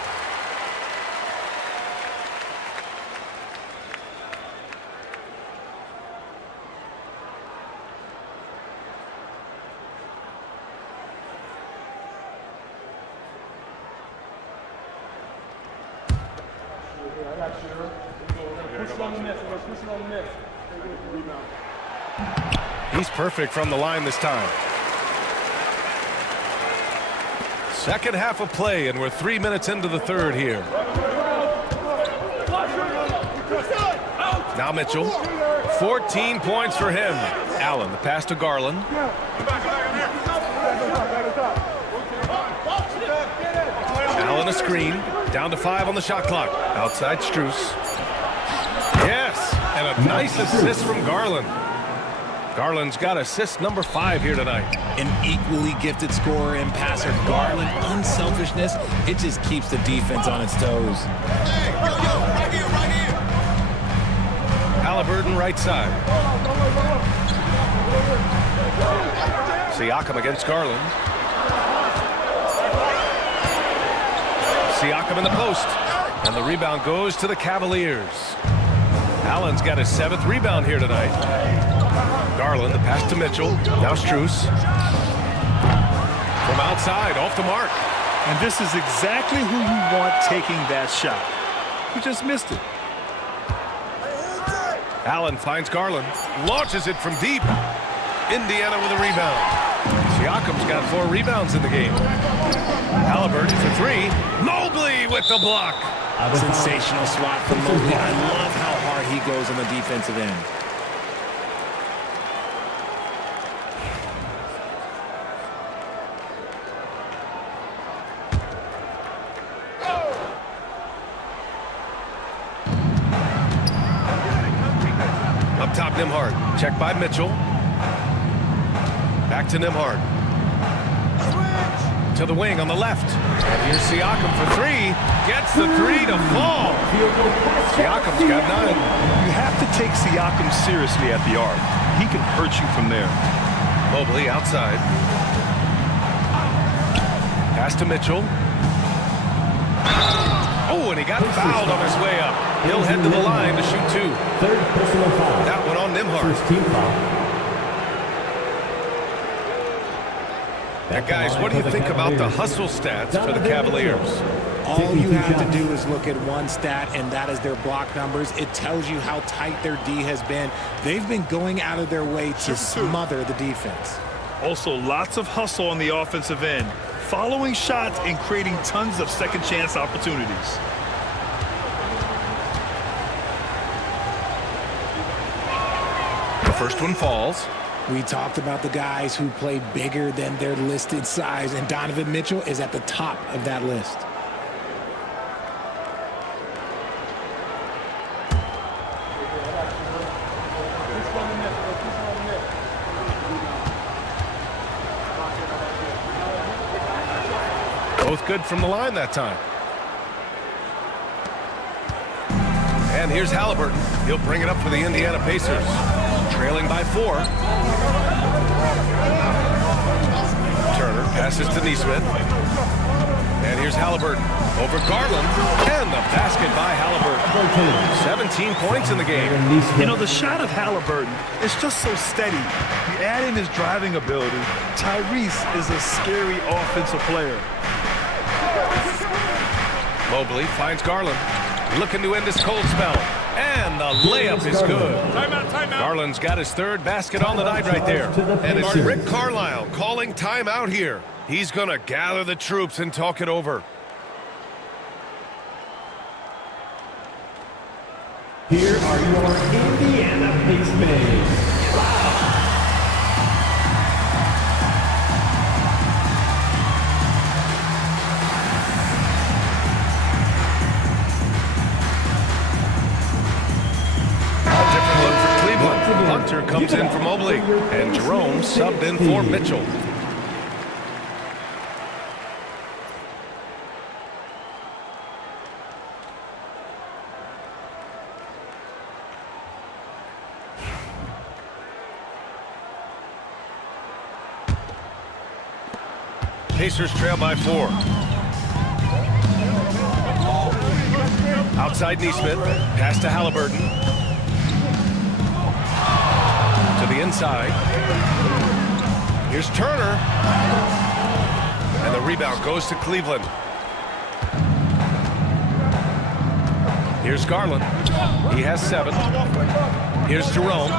He's perfect from the line this time. Second half of play, and we're 3 minutes into the third here. Now Mitchell. 14 points for him. Allen, the pass to Garland. Allen a screen. Down to 5 on the shot clock. Outside Strus. Yes, and a nice assist from Garland. Garland's got assist number 5 here tonight. An equally gifted scorer and passer. Garland, unselfishness, it just keeps the defense on its toes. Halliburton right side. Siakam against Garland. Siakam in the post. And the rebound goes to the Cavaliers. Allen's got his 7th rebound here tonight. Garland, the pass to Mitchell. Now Strus. From outside, off the mark. And this is exactly who you want taking that shot. He just missed it. Allen finds Garland. Launches it from deep. Indiana with a rebound. Siakam's got 4 rebounds in the game. Halliburton for 3. Mobley with the block. Sensational swat from Mobley. I love how hard he goes on the defensive end. Up top, Nembhard. Check by Mitchell. Back to Nembhard. To the wing on the left. And here's Siakam for 3. Gets the 3 to fall. Siakam's got 9. You have to take Siakam seriously at the arc. He can hurt you from there. Mobley outside. Pass to Mitchell. Oh, and he got fouled on his way up. He'll head to the line to shoot 2. Third personal foul. That one on Nembhard. First team foul. Now, guys, what do you think about the hustle stats for the Cavaliers? All you have to do is look at one stat, and that is their block numbers. It tells you how tight their D has been. They've been going out of their way to smother the defense. Also, lots of hustle on the offensive end, following shots and creating tons of second chance opportunities. The first one falls. We talked about the guys who play bigger than their listed size, and Donovan Mitchell is at the top of that list. Both good from the line that time. And here's Halliburton. He'll bring it up for the Indiana Pacers. Trailing by 4. Turner passes to Nesmith. And here's Halliburton over Garland. And the basket by Halliburton. 17 points in the game. You know, the shot of Halliburton is just so steady. You add in his driving ability. Tyrese is a scary offensive player. Mobley finds Garland. Looking to end this cold spell. And the layup is good. Timeout. Garland's got his third basket on the night right there. And it's Rick Carlisle calling timeout here. He's going to gather the troops and talk it over. Here are your Indiana Pacers. Hunter comes in for Mobley, and Jerome subbed in for Mitchell. Pacers trail by 4. Outside Neesmith, pass to Halliburton. To the inside. Here's Turner. And the rebound goes to Cleveland. Here's Garland. He has 7. Here's Jerome.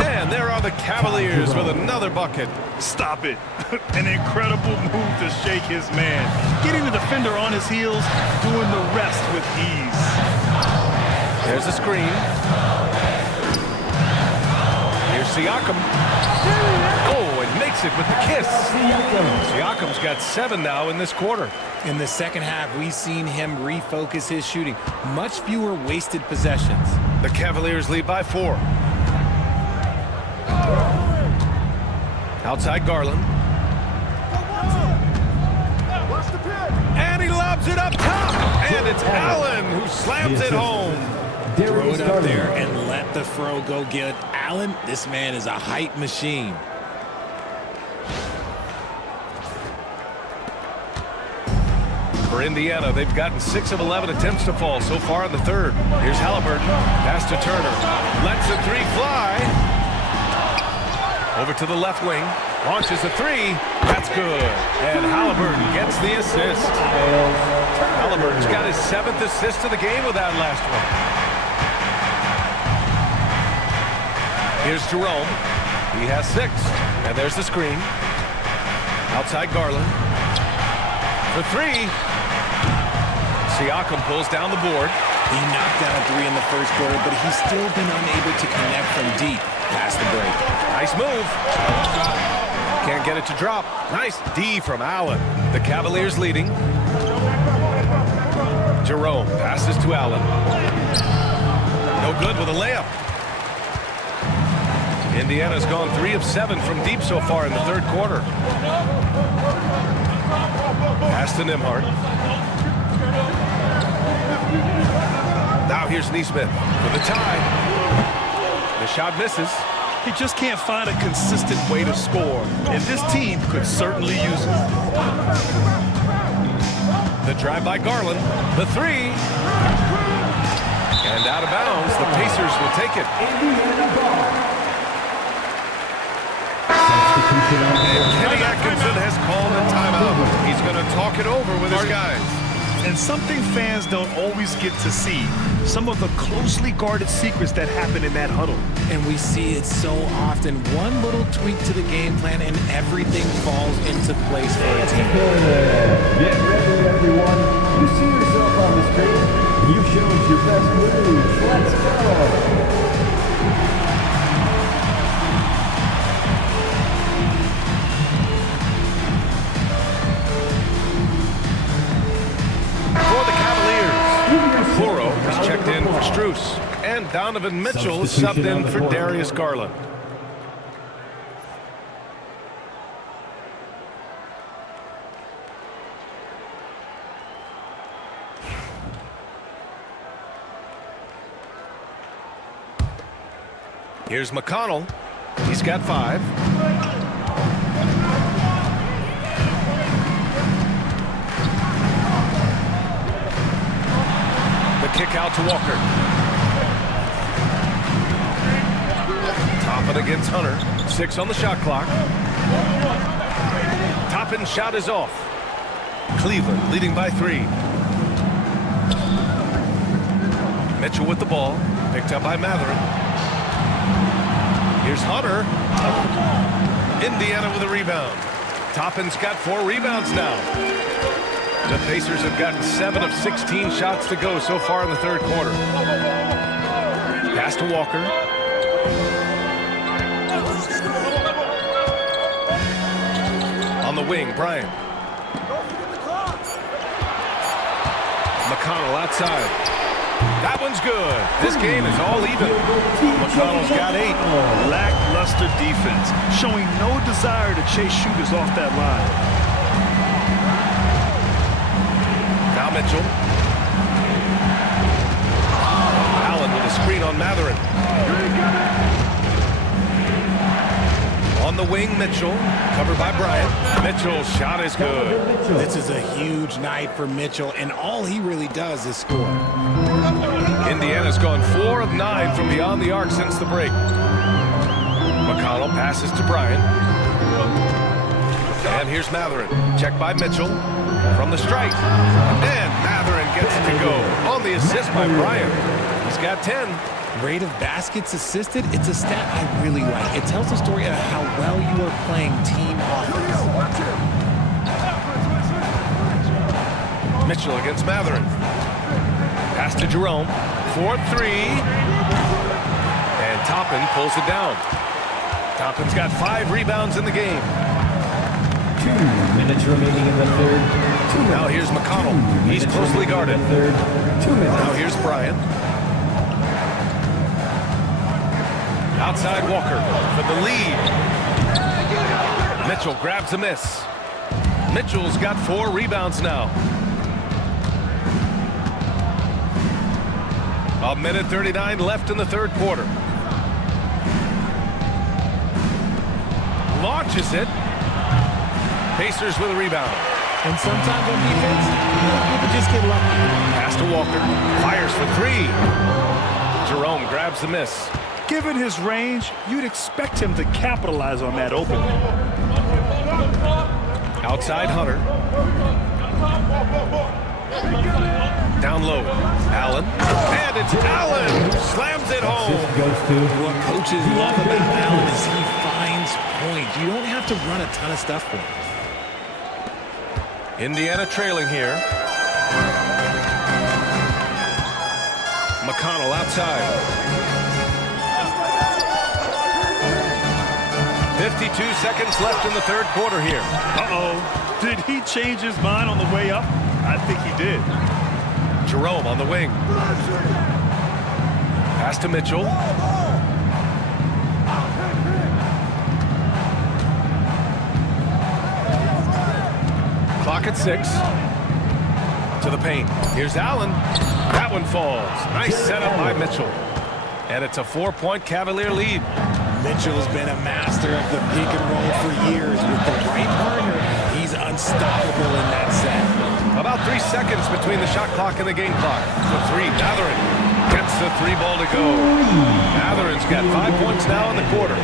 And there are the Cavaliers with another bucket. Stop it. An incredible move to shake his man. Getting the defender on his heels, doing the rest with ease. There's a screen. Here's Siakam. Oh, and makes it with the kiss. Siakam's got 7 now in this quarter. In the second half, we've seen him refocus his shooting. Much fewer wasted possessions. The Cavaliers lead by 4. Outside Garland. And he lobs it up top. And it's Allen who slams it home. Throw it up there and let the throw go get Allen. This man is a height machine. For Indiana, they've gotten 6 of 11 attempts to fall so far in the third. Here's Halliburton. Pass to Turner. Lets the 3 fly. Over to the left wing. Launches a 3. That's good. And Halliburton gets the assist. Halliburton's got his 7th assist of the game with that last one. Here's Jerome. He has 6. And there's the screen. Outside Garland. For 3. Siakam pulls down the board. He knocked down a 3 in the first quarter, but he's still been unable to connect from deep past the break. Nice move. Can't get it to drop. Nice D from Allen. The Cavaliers leading. Jerome passes to Allen. No good with a layup. Indiana's gone 3 of 7 from deep so far in the third quarter. Pass to Nembhard. Now here's Neesmith for the tie. The shot misses. He just can't find a consistent way to score, and this team could certainly use it. The drive by Garland. The 3. And out of bounds. The Pacers will take it. And Kenny Atkinson has called a timeout. He's going to talk it over with his guys. And something fans don't always get to see, some of the closely guarded secrets that happen in that huddle. And we see it so often. One little tweak to the game plan and everything falls into place for a team. Get ready, everyone. You see yourself on the screen. You show us your best moves. Let's go. Poro has checked in for Strus, and Donovan Mitchell subbed in for Darius Garland. Here's McConnell. He's got 5. The kick out to Walker. Toppin against Hunter. 6 on the shot clock. Toppin's shot is off. Cleveland leading by 3. Mitchell with the ball. Picked up by Matherin. Here's Hunter. Indiana with a rebound. Toppin's got 4 rebounds now. The Pacers have gotten 7 of 16 shots to go so far in the third quarter. Pass to Walker. On the wing, Bryant. McConnell outside. That one's good. This game is all even. McConnell's got 8. Lackluster defense, showing no desire to chase shooters off that line. Now Mitchell. Allen with a screen on Matherin. On the wing, Mitchell. Covered by Bryant. Mitchell's shot is good. This is a huge night for Mitchell, and all he really does is score. Indiana's gone 4 of 9 from beyond the arc since the break. McConnell passes to Bryant. And here's Matherin. Checked by Mitchell. From the strike. And Matherin gets it to go. On the assist by Bryant. He's got 10. Rate of baskets assisted, it's a stat I really like. It tells the story of how well you are playing team offense. Mitchell against Matherin. Pass to Jerome. 4-3. And Toppin pulls it down. Toppin's got 5 rebounds in the game. 2 minutes remaining in the third. Now here's McConnell. He's closely guarded. 2 minutes. Now here's Bryant. Outside Walker for the lead. Mitchell grabs a miss. Mitchell's got 4 rebounds now. A minute 39 left in the third quarter. Launches it. Pacers with a rebound. And sometimes on defense, people just get lucky. Pass to Walker. Fires for 3. Jerome grabs the miss. Given his range, you'd expect him to capitalize on that opening. Outside Hunter. Down low. Allen. And it's Allen who slams it home. Goes to What coaches love about Allen is he finds points. You don't have to run a ton of stuff for him. Indiana trailing here. McConnell outside. 52 seconds left in the third quarter here. Uh-oh. Did he change his mind on the way up? I think he did. Jerome on the wing. Pass to Mitchell. Clock at 6. To the paint. Here's Allen. That one falls. Nice setup by Mitchell. And it's a 4-point Cavalier lead. Mitchell's been a master of the pick and roll for years. With the right partner, he's unstoppable in that set. About 3 seconds between the shot clock and the game clock. The 3, Matherin gets the 3 ball to go. Matherin's got 5 points now in the quarter.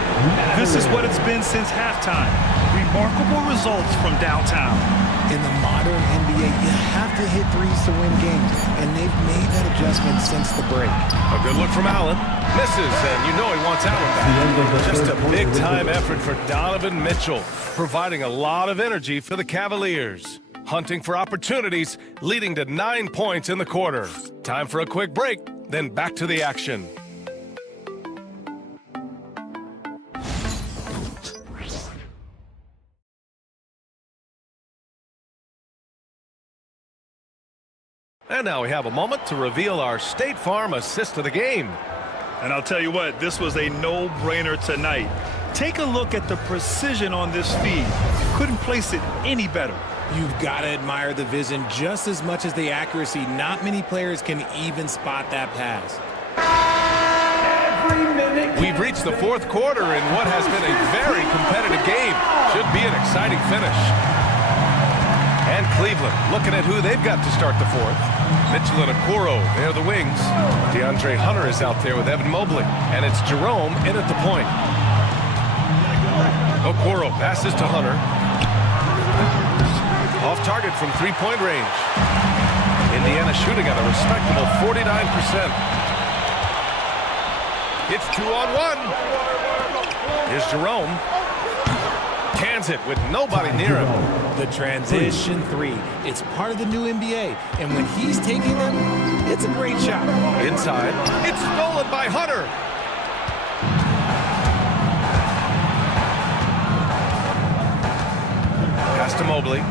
This is what it's been since halftime. Remarkable results from downtown. In the modern NBA, you have to hit threes to win games, and they've made that adjustment since the break. A good look from Allen. Misses, and you know he wants Allen back. Just a big-time effort for Donovan Mitchell, providing a lot of energy for the Cavaliers. Hunting for opportunities, leading to 9 points in the quarter. Time for a quick break, then back to the action. And now we have a moment to reveal our State Farm assist of the game. And I'll tell you what, this was a no-brainer tonight. Take a look at the precision on this feed. Couldn't place it any better. You've got to admire the vision just as much as the accuracy. Not many players can even spot that pass. every minute We've reached the fourth quarter in what has been a very competitive game. Should be an exciting finish. And Cleveland looking at who they've got to start the fourth. Mitchell and Okoro, they're the wings. DeAndre Hunter is out there with Evan Mobley. And it's Jerome in at the point. Okoro passes to Hunter. Off target from three-point range. Indiana shooting at a respectable 49%. It's 2-on-1. Here's Jerome. Cans it with nobody near him. The transition three. It's part of the new NBA. And when he's taking them, it's a great shot. Inside. It's stolen by Hunter. Pass to Mobley.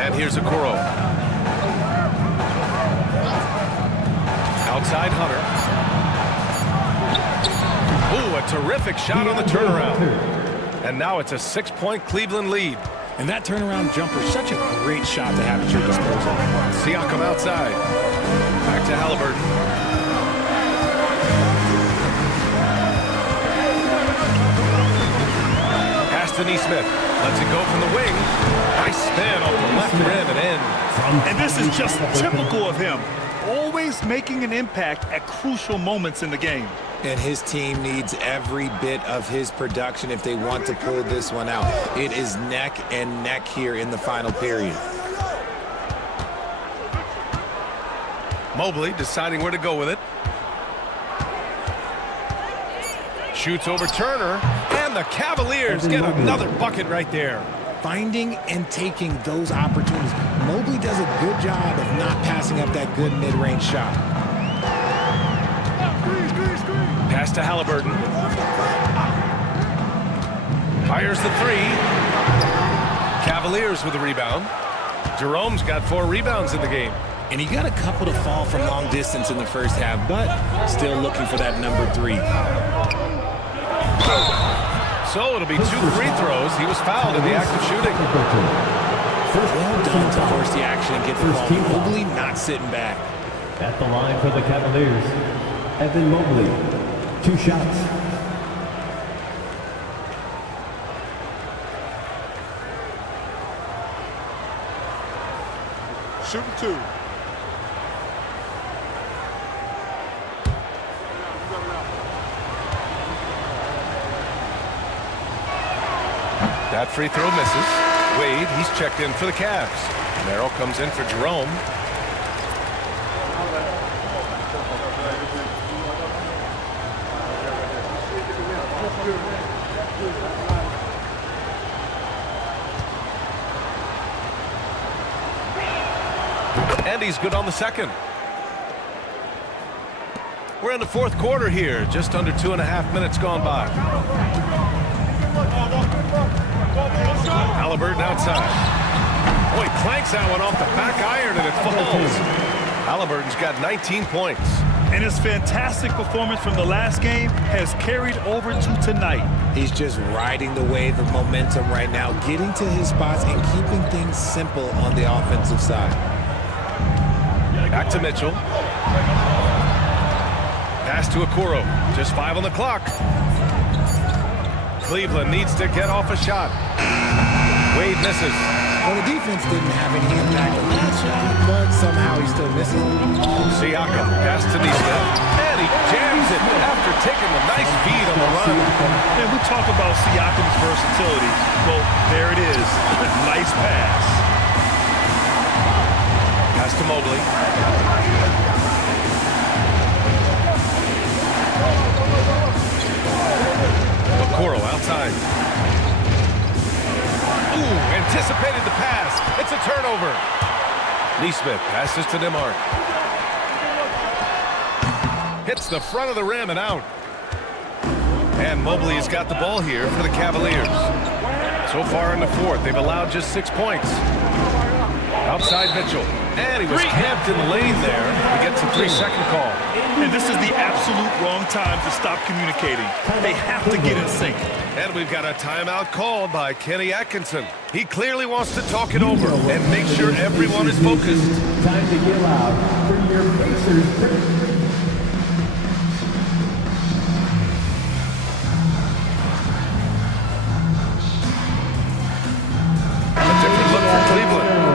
And here's Okoro. Outside Hunter. Ooh, a terrific shot on the turnaround. And now it's a 6-point Cleveland lead. And that turnaround jumper, such a great shot to have at your disposal. Siakam outside. Back to Halliburton. Pass to Nesmith. Lets it go from the wing. Nice spin off the left rim and in. And this is just typical of him. Always making an impact at crucial moments in the game. And his team needs every bit of his production if they want to pull this one out. It is neck and neck here in the final period. Mobley deciding where to go with it. Shoots over Turner. And the Cavaliers get another bucket right there. Finding and taking those opportunities. Mobley does a good job of not passing up that good mid-range shot. Pass to Halliburton. Fires the three. Cavaliers with the rebound. Jerome's got 4 rebounds in the game. And he got a couple to fall from long distance in the first half, but still looking for that number 3. So it'll be 2 free throws. He was fouled in the act of shooting. Well done to force the action and get the ball. Mobley not sitting back. At the line for the Cavaliers, Evan Mobley. 2 shots. Shooting 2. That free throw misses. Wade, he's checked in for the Cavs. Merrill comes in for Jerome. And he's good on the second. We're in the fourth quarter here. Just under 2.5 minutes gone by. Halliburton outside. Boy, clanks that one off the back iron and it falls. Halliburton's got 19 points. And his fantastic performance from the last game has carried over to tonight. He's just riding the wave of momentum right now, getting to his spots and keeping things simple on the offensive side. Back to Mitchell. Pass to Okoro. Just 5 on the clock. Cleveland needs to get off a shot. Wade misses. Well, the defense didn't have any impact on that shot, but somehow he still misses. Siakam pass to Nesmith. And he jams it after taking the nice beat on the run. And we talk about Siakam's versatility. Well, there it is. Nice pass. Pass to Mobley. Okoro outside. Ooh, anticipated the pass. It's a turnover. Nesmith passes to Nembhard. Hits the front of the rim and out. And Mobley has got the ball here for the Cavaliers. So far in the fourth, they've allowed just 6 points. Outside Mitchell. And he was camped in the lane there. He gets a 3-second call. And this is the absolute wrong time to stop communicating. They have to get in sync. And we've got a timeout called by Kenny Atkinson. He clearly wants to talk it over and make sure everyone is focused. Time to get loud for your Pacers.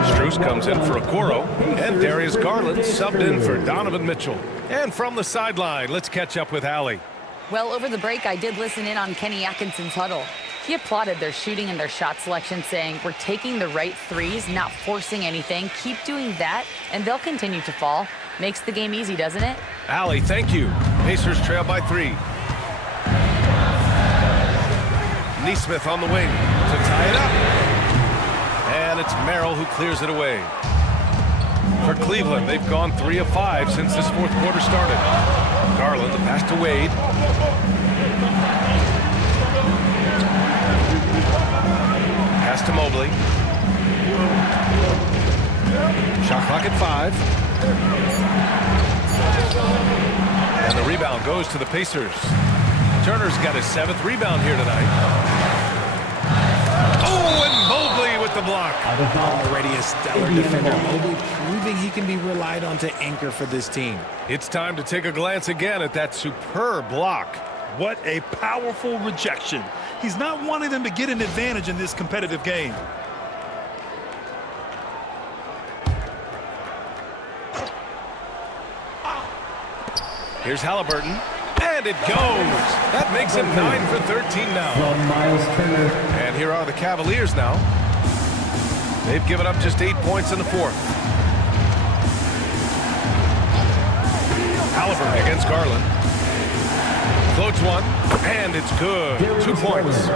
Strus comes in for Okoro, and Darius Garland subbed in for Donovan Mitchell. And from the sideline, let's catch up with Allie. Well, over the break, I did listen in on Kenny Atkinson's huddle. He applauded their shooting and their shot selection, saying, we're taking the right threes, not forcing anything. Keep doing that, and they'll continue to fall. Makes the game easy, doesn't it? Allie, thank you. Pacers trail by 3. Nesmith on the wing to tie it up. And it's Merrill who clears it away. For Cleveland, they've gone 3 of 5 since this fourth quarter started. Garland, the pass to Wade. Pass to Mobley. Shot clock at 5. And the rebound goes to the Pacers. Turner's got his 7th rebound here tonight. Oh, and Mobley with the block. Already a stellar defender. Mobley proving he can be relied on to anchor for this team. It's time to take a glance again at that superb block. What a powerful rejection. He's not wanting them to get an advantage in this competitive game. Here's Halliburton. And it goes. That makes him 9 for 13 now. From Miles Turner. And here are the Cavaliers now. They've given up just 8 points in the fourth. Halliburton against Garland. Floats one, and it's good. 2 points.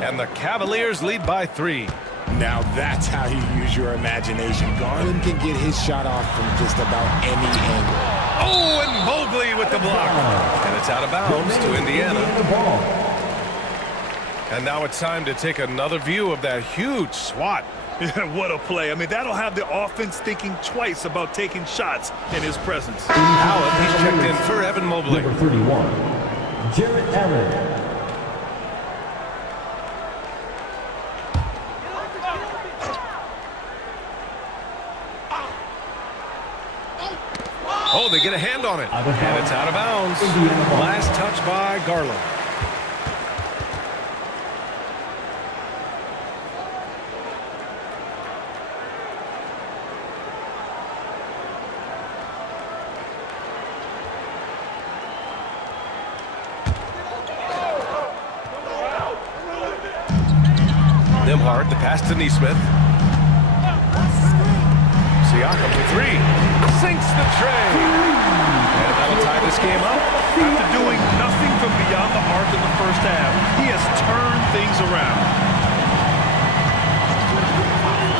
And the Cavaliers lead by 3. Now that's how you use your imagination. Garland can get his shot off from just about any angle. Oh, and Mobley with the block. And it's out of bounds to Indiana. And now it's time to take another view of that huge swat. What a play. I mean, that'll have the offense thinking twice about taking shots in his presence. Allen, he's checked in for Evan Mobley. Number 31, Jarrett Allen. Oh, they get a hand on it. And it's out of bounds. Last touch by Garland. Nimhard, the pass to Nesmith. Siakam for 3. Sinks the tray. And that'll tie this game up. After doing nothing from beyond the arc in the first half, he has turned things around.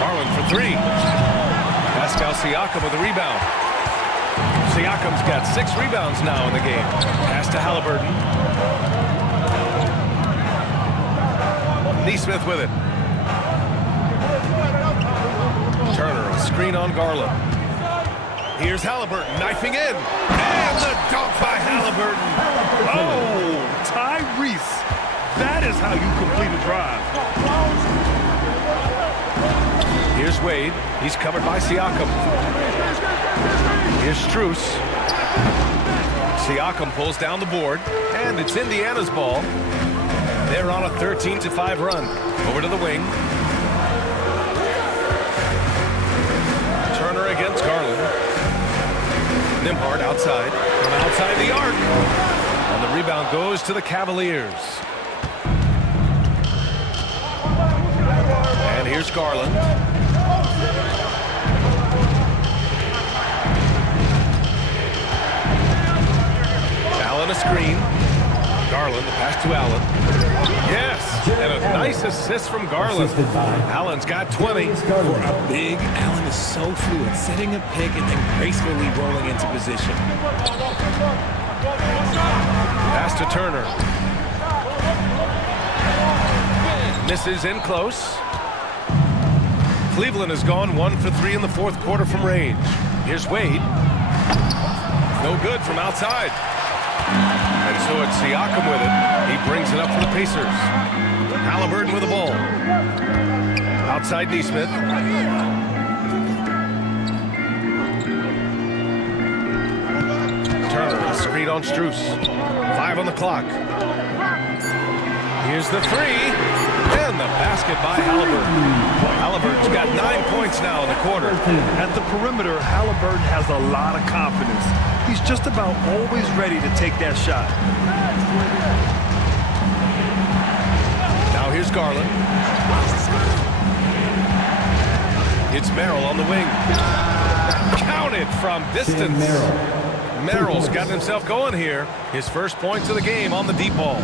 Garland for 3. Pascal Siakam with a rebound. Siakam's got 6 rebounds now in the game. Pass to Halliburton. Nesmith with it. Turner, a screen on Garland. Here's Halliburton knifing in. And the dunk by Halliburton. Oh, Tyrese. That is how you complete a drive. Here's Wade. He's covered by Siakam. Here's Strus. Siakam pulls down the board. And it's Indiana's ball. They're on a 13-5 run. Over to the wing. Turner against Garland. Nimhard outside. From outside the arc. And the rebound goes to the Cavaliers. And here's Garland. Allen a screen. Garland, the pass to Allen. Yes, and a nice assist from Garland. Allen's got 20. For a big, Allen is so fluid, setting a pick and then gracefully rolling into position. Pass to Turner. Misses in close. Cleveland has gone 1 for 3 in the fourth quarter from range. Here's Wade. No good from outside. And so it's Siakam with it. He brings it up for the Pacers. Halliburton with the ball. Outside Neesmith. Turner, a screen on Strus. 5 on the clock. Here's the three. And the basket by Halliburton. Halliburton's got 9 points now in the quarter. At the perimeter, Halliburton has a lot of confidence. He's just about always ready to take that shot. Now here's Garland. It's Merrill on the wing. Counted from distance. Merrill's gotten himself going here. His first points of the game on the deep ball.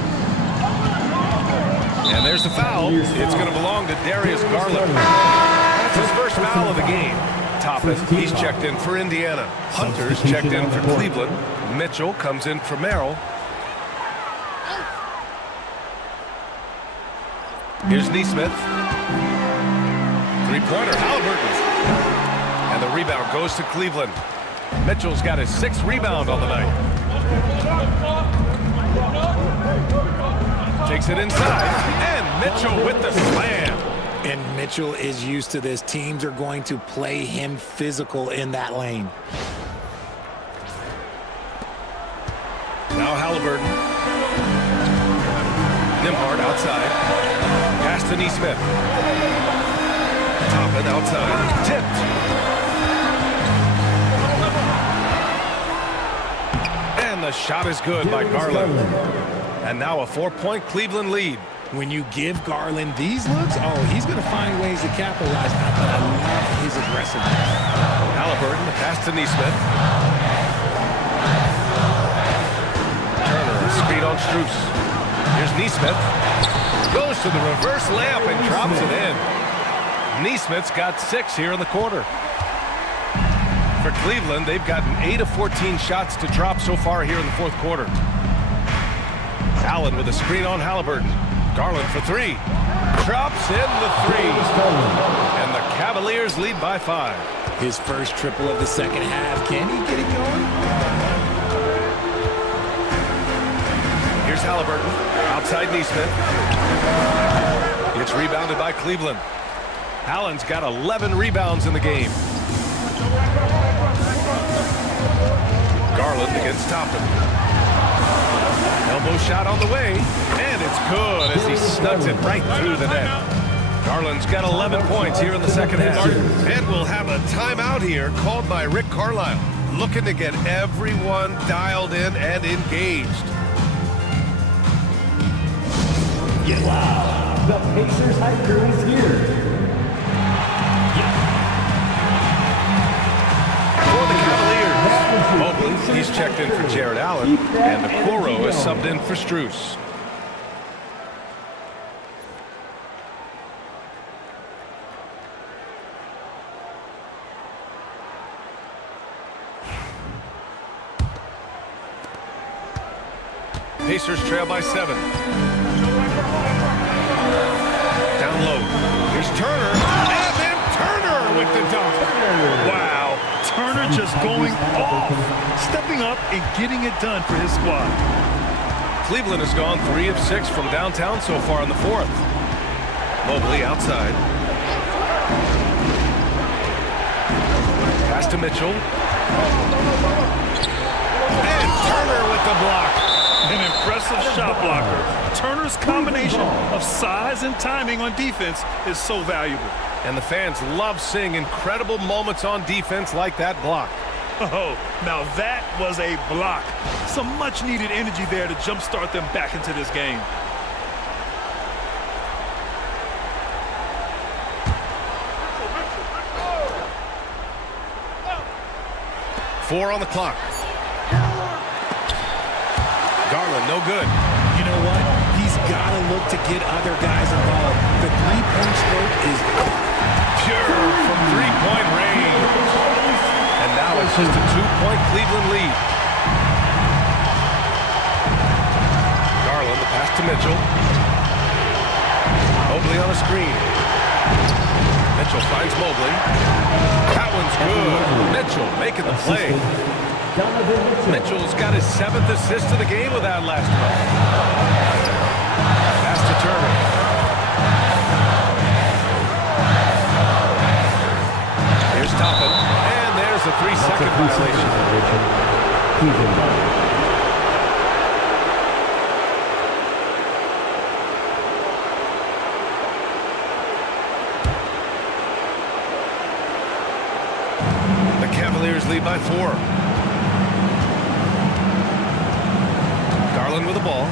And there's the foul. It's going to belong to Darius Garland. That's his first foul of the game. Toppin, he's checked in for Indiana. Hunter's checked in for Cleveland. Mitchell comes in for Merrill. Here's Neesmith. Three-pointer, Halliburton. And the rebound goes to Cleveland. Mitchell's got his 6th rebound on the night. Takes it inside, and Mitchell with the slam. And Mitchell is used to this. Teams are going to play him physical in that lane. Now Halliburton. Nembhard outside. Pass to Neesmith. Toppin outside. Tipped. And the shot is good by Garland. And now a 4-point Cleveland lead. When you give Garland these looks, he's going to find ways to capitalize. But I love his aggressiveness. Halliburton, the pass to Neesmith. Turner, a screen on Strus. Here's Neesmith. Goes to the reverse layup and drops it in. Neesmith's got 6 here in the quarter. For Cleveland, they've gotten 8 of 14 shots to drop so far here in the fourth quarter. Allen with a screen on Halliburton. Garland for 3. Drops in the 3. And the Cavaliers lead by 5. His first triple of the second half. Can he get it going? Here's Halliburton. Outside Neesmith. It's rebounded by Cleveland. Allen's got 11 rebounds in the game. Garland against Toppin. Elbow shot on the way, and it's good as he snugs it right through the net. Garland's got 11 points here in the second half. And we'll have a timeout here called by Rick Carlisle, looking to get everyone dialed in and engaged. Get loud. The Pacers hype crew is here. For the Cavaliers, Mobley, he's checked in for Jared Allen, and Okoro is subbed in for Strus. Pacers trail by 7. Down low. Here's Turner, and then Turner with the dunk. Wow, Turner just going off, stepping up and getting it done for his squad. Cleveland has gone 3 of 6 from downtown so far in the fourth. Mobley outside. Pass to Mitchell. And Turner with the block. An impressive shot blocker. Turner's combination of size and timing on defense is so valuable. And the fans love seeing incredible moments on defense like that block. Oh, now that was a block. Some much-needed energy there to jumpstart them back into this game. Four on the clock. Garland, no good. You know what? He's got to look to get other guys involved. The three-point stroke is pure from three-point range. And now it's just a 2-point Cleveland lead. Garland, the pass to Mitchell. Mobley on a screen. Mitchell finds Mobley. That one's good. Mitchell making the play. Mitchell's got his 7th assist of the game with that last one. Pass to Turner. Here's Toppin. And there's a 3-second violation. The Cavaliers lead by 4. Garland with the ball.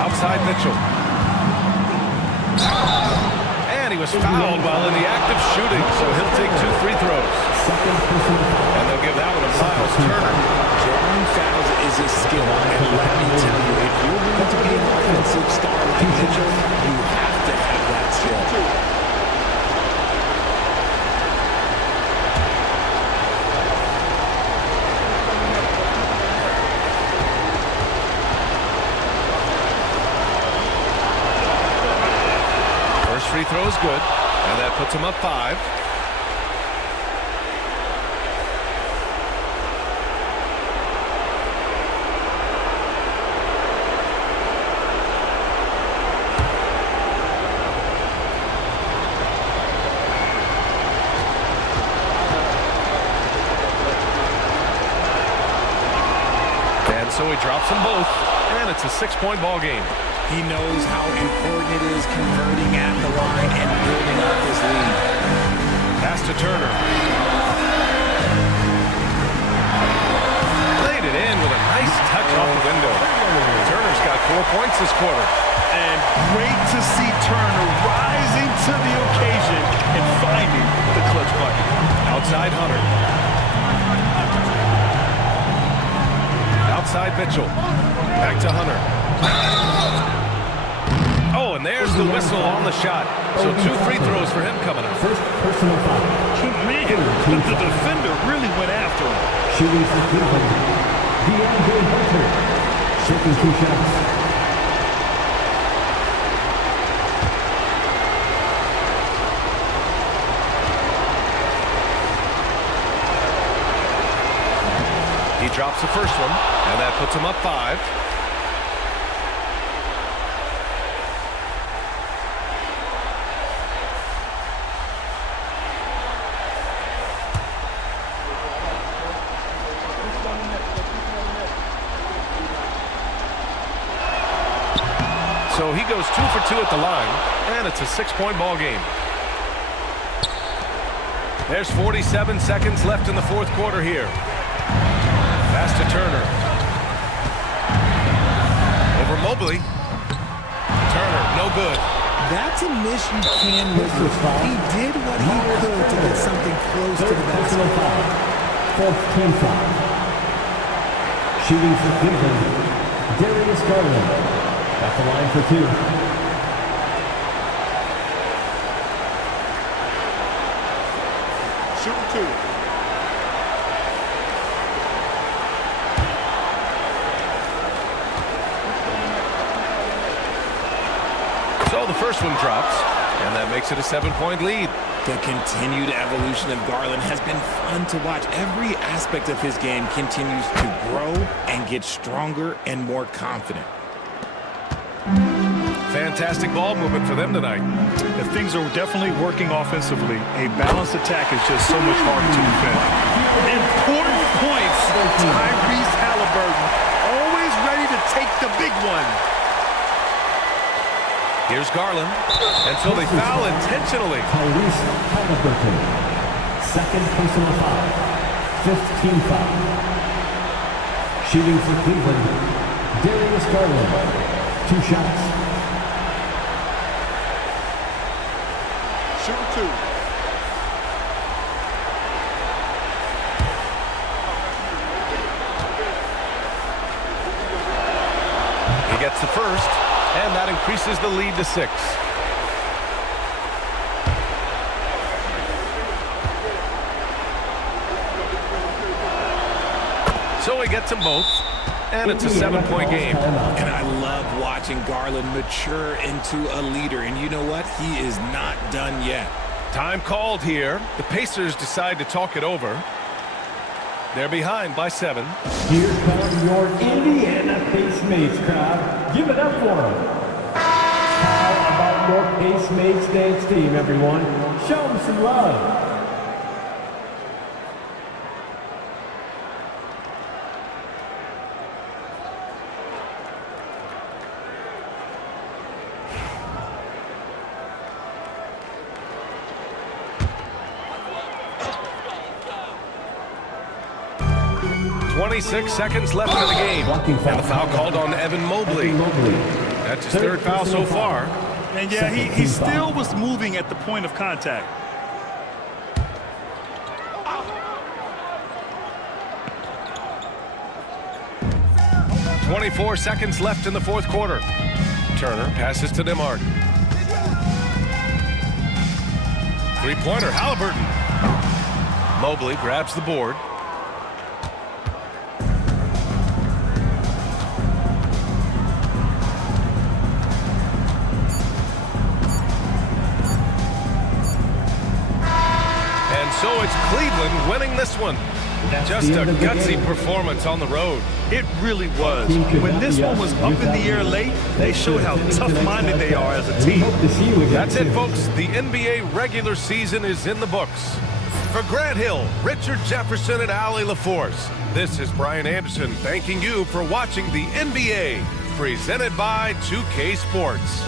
Outside Mitchell. And he was fouled while in the act of shooting, so he'll take 2 free throws. And they'll give that one to Miles Turner. Drawing fouls is a skill, and let me tell you, if you're going to be an offensive star like Mitchell, you have to have that skill. Free throw is good, and that puts him up 5. And so he drops them both, and it's a 6-point ball game. He knows how important it is converting at the line and building up his lead. Pass to Turner. Laid it in with a nice touch off the window. Turner's got 4 points this quarter. And great to see Turner rising to the occasion and finding the clutch bucket. Outside Hunter. Outside Mitchell. Back to Hunter. Oh, and there's the whistle on the shot. So 2 free throws for him coming up. First personal foul. Man, the defender really went after him. Shooting for Cleveland. DeAndre Hunter. Taking 2 shots. He drops the first one, and that puts him up 5. So he goes 2 for 2 at the line, and it's a 6-point ball game. There's 47 seconds left in the 4th quarter here. Pass to Turner. Over Mobley. Turner, no good. That's a miss you can live with. He did what he could to get something close to the basket. 4th team foul. Shooting for Cleveland. Darius Garland. At the line for 2. Shooting 2. So the first one drops, and that makes it a 7-point lead. The continued evolution of Garland has been fun to watch. Every aspect of his game continues to grow and get stronger and more confident. Fantastic ball movement for them tonight. If things are definitely working offensively, a balanced attack is just so much harder to defend. Important points. Tyrese Halliburton, always ready to take the big one. Here's Garland, and so they foul intentionally. Tyrese Halliburton. 2nd personal foul. 5th team foul. Shooting for Cleveland. Darius Garland. 2 shots. Shooting 2. He gets the first, and that increases the lead to 6. So he gets them both, and it's a 7-point game. And I love watching Garland mature into a leader. And you know what? He is not done yet. Time called here. The Pacers decide to talk it over. They're behind by 7. Here come your Indiana Pacemates crowd. Give it up for them. How about your Pacemates dance team, everyone? Show them some love. .26 seconds left in the game. And the foul called on Evan Mobley. That's his third foul so far. And yeah, he still was moving at the point of contact. .24 seconds left in the fourth quarter. Turner passes to Nembhard. Three-pointer, Halliburton. Mobley grabs the board. So it's Cleveland winning this one. Just a gutsy performance on the road. It really was. When this one was up in the air late, they showed how tough-minded they are as a team. That's it, folks. The NBA regular season is in the books. For Grant Hill, Richard Jefferson, and Allie LaForce, this is Brian Anderson thanking you for watching the NBA, presented by 2K Sports.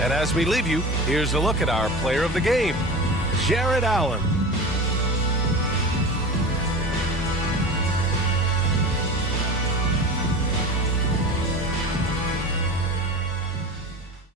And as we leave you, here's a look at our player of the game, Jared Allen.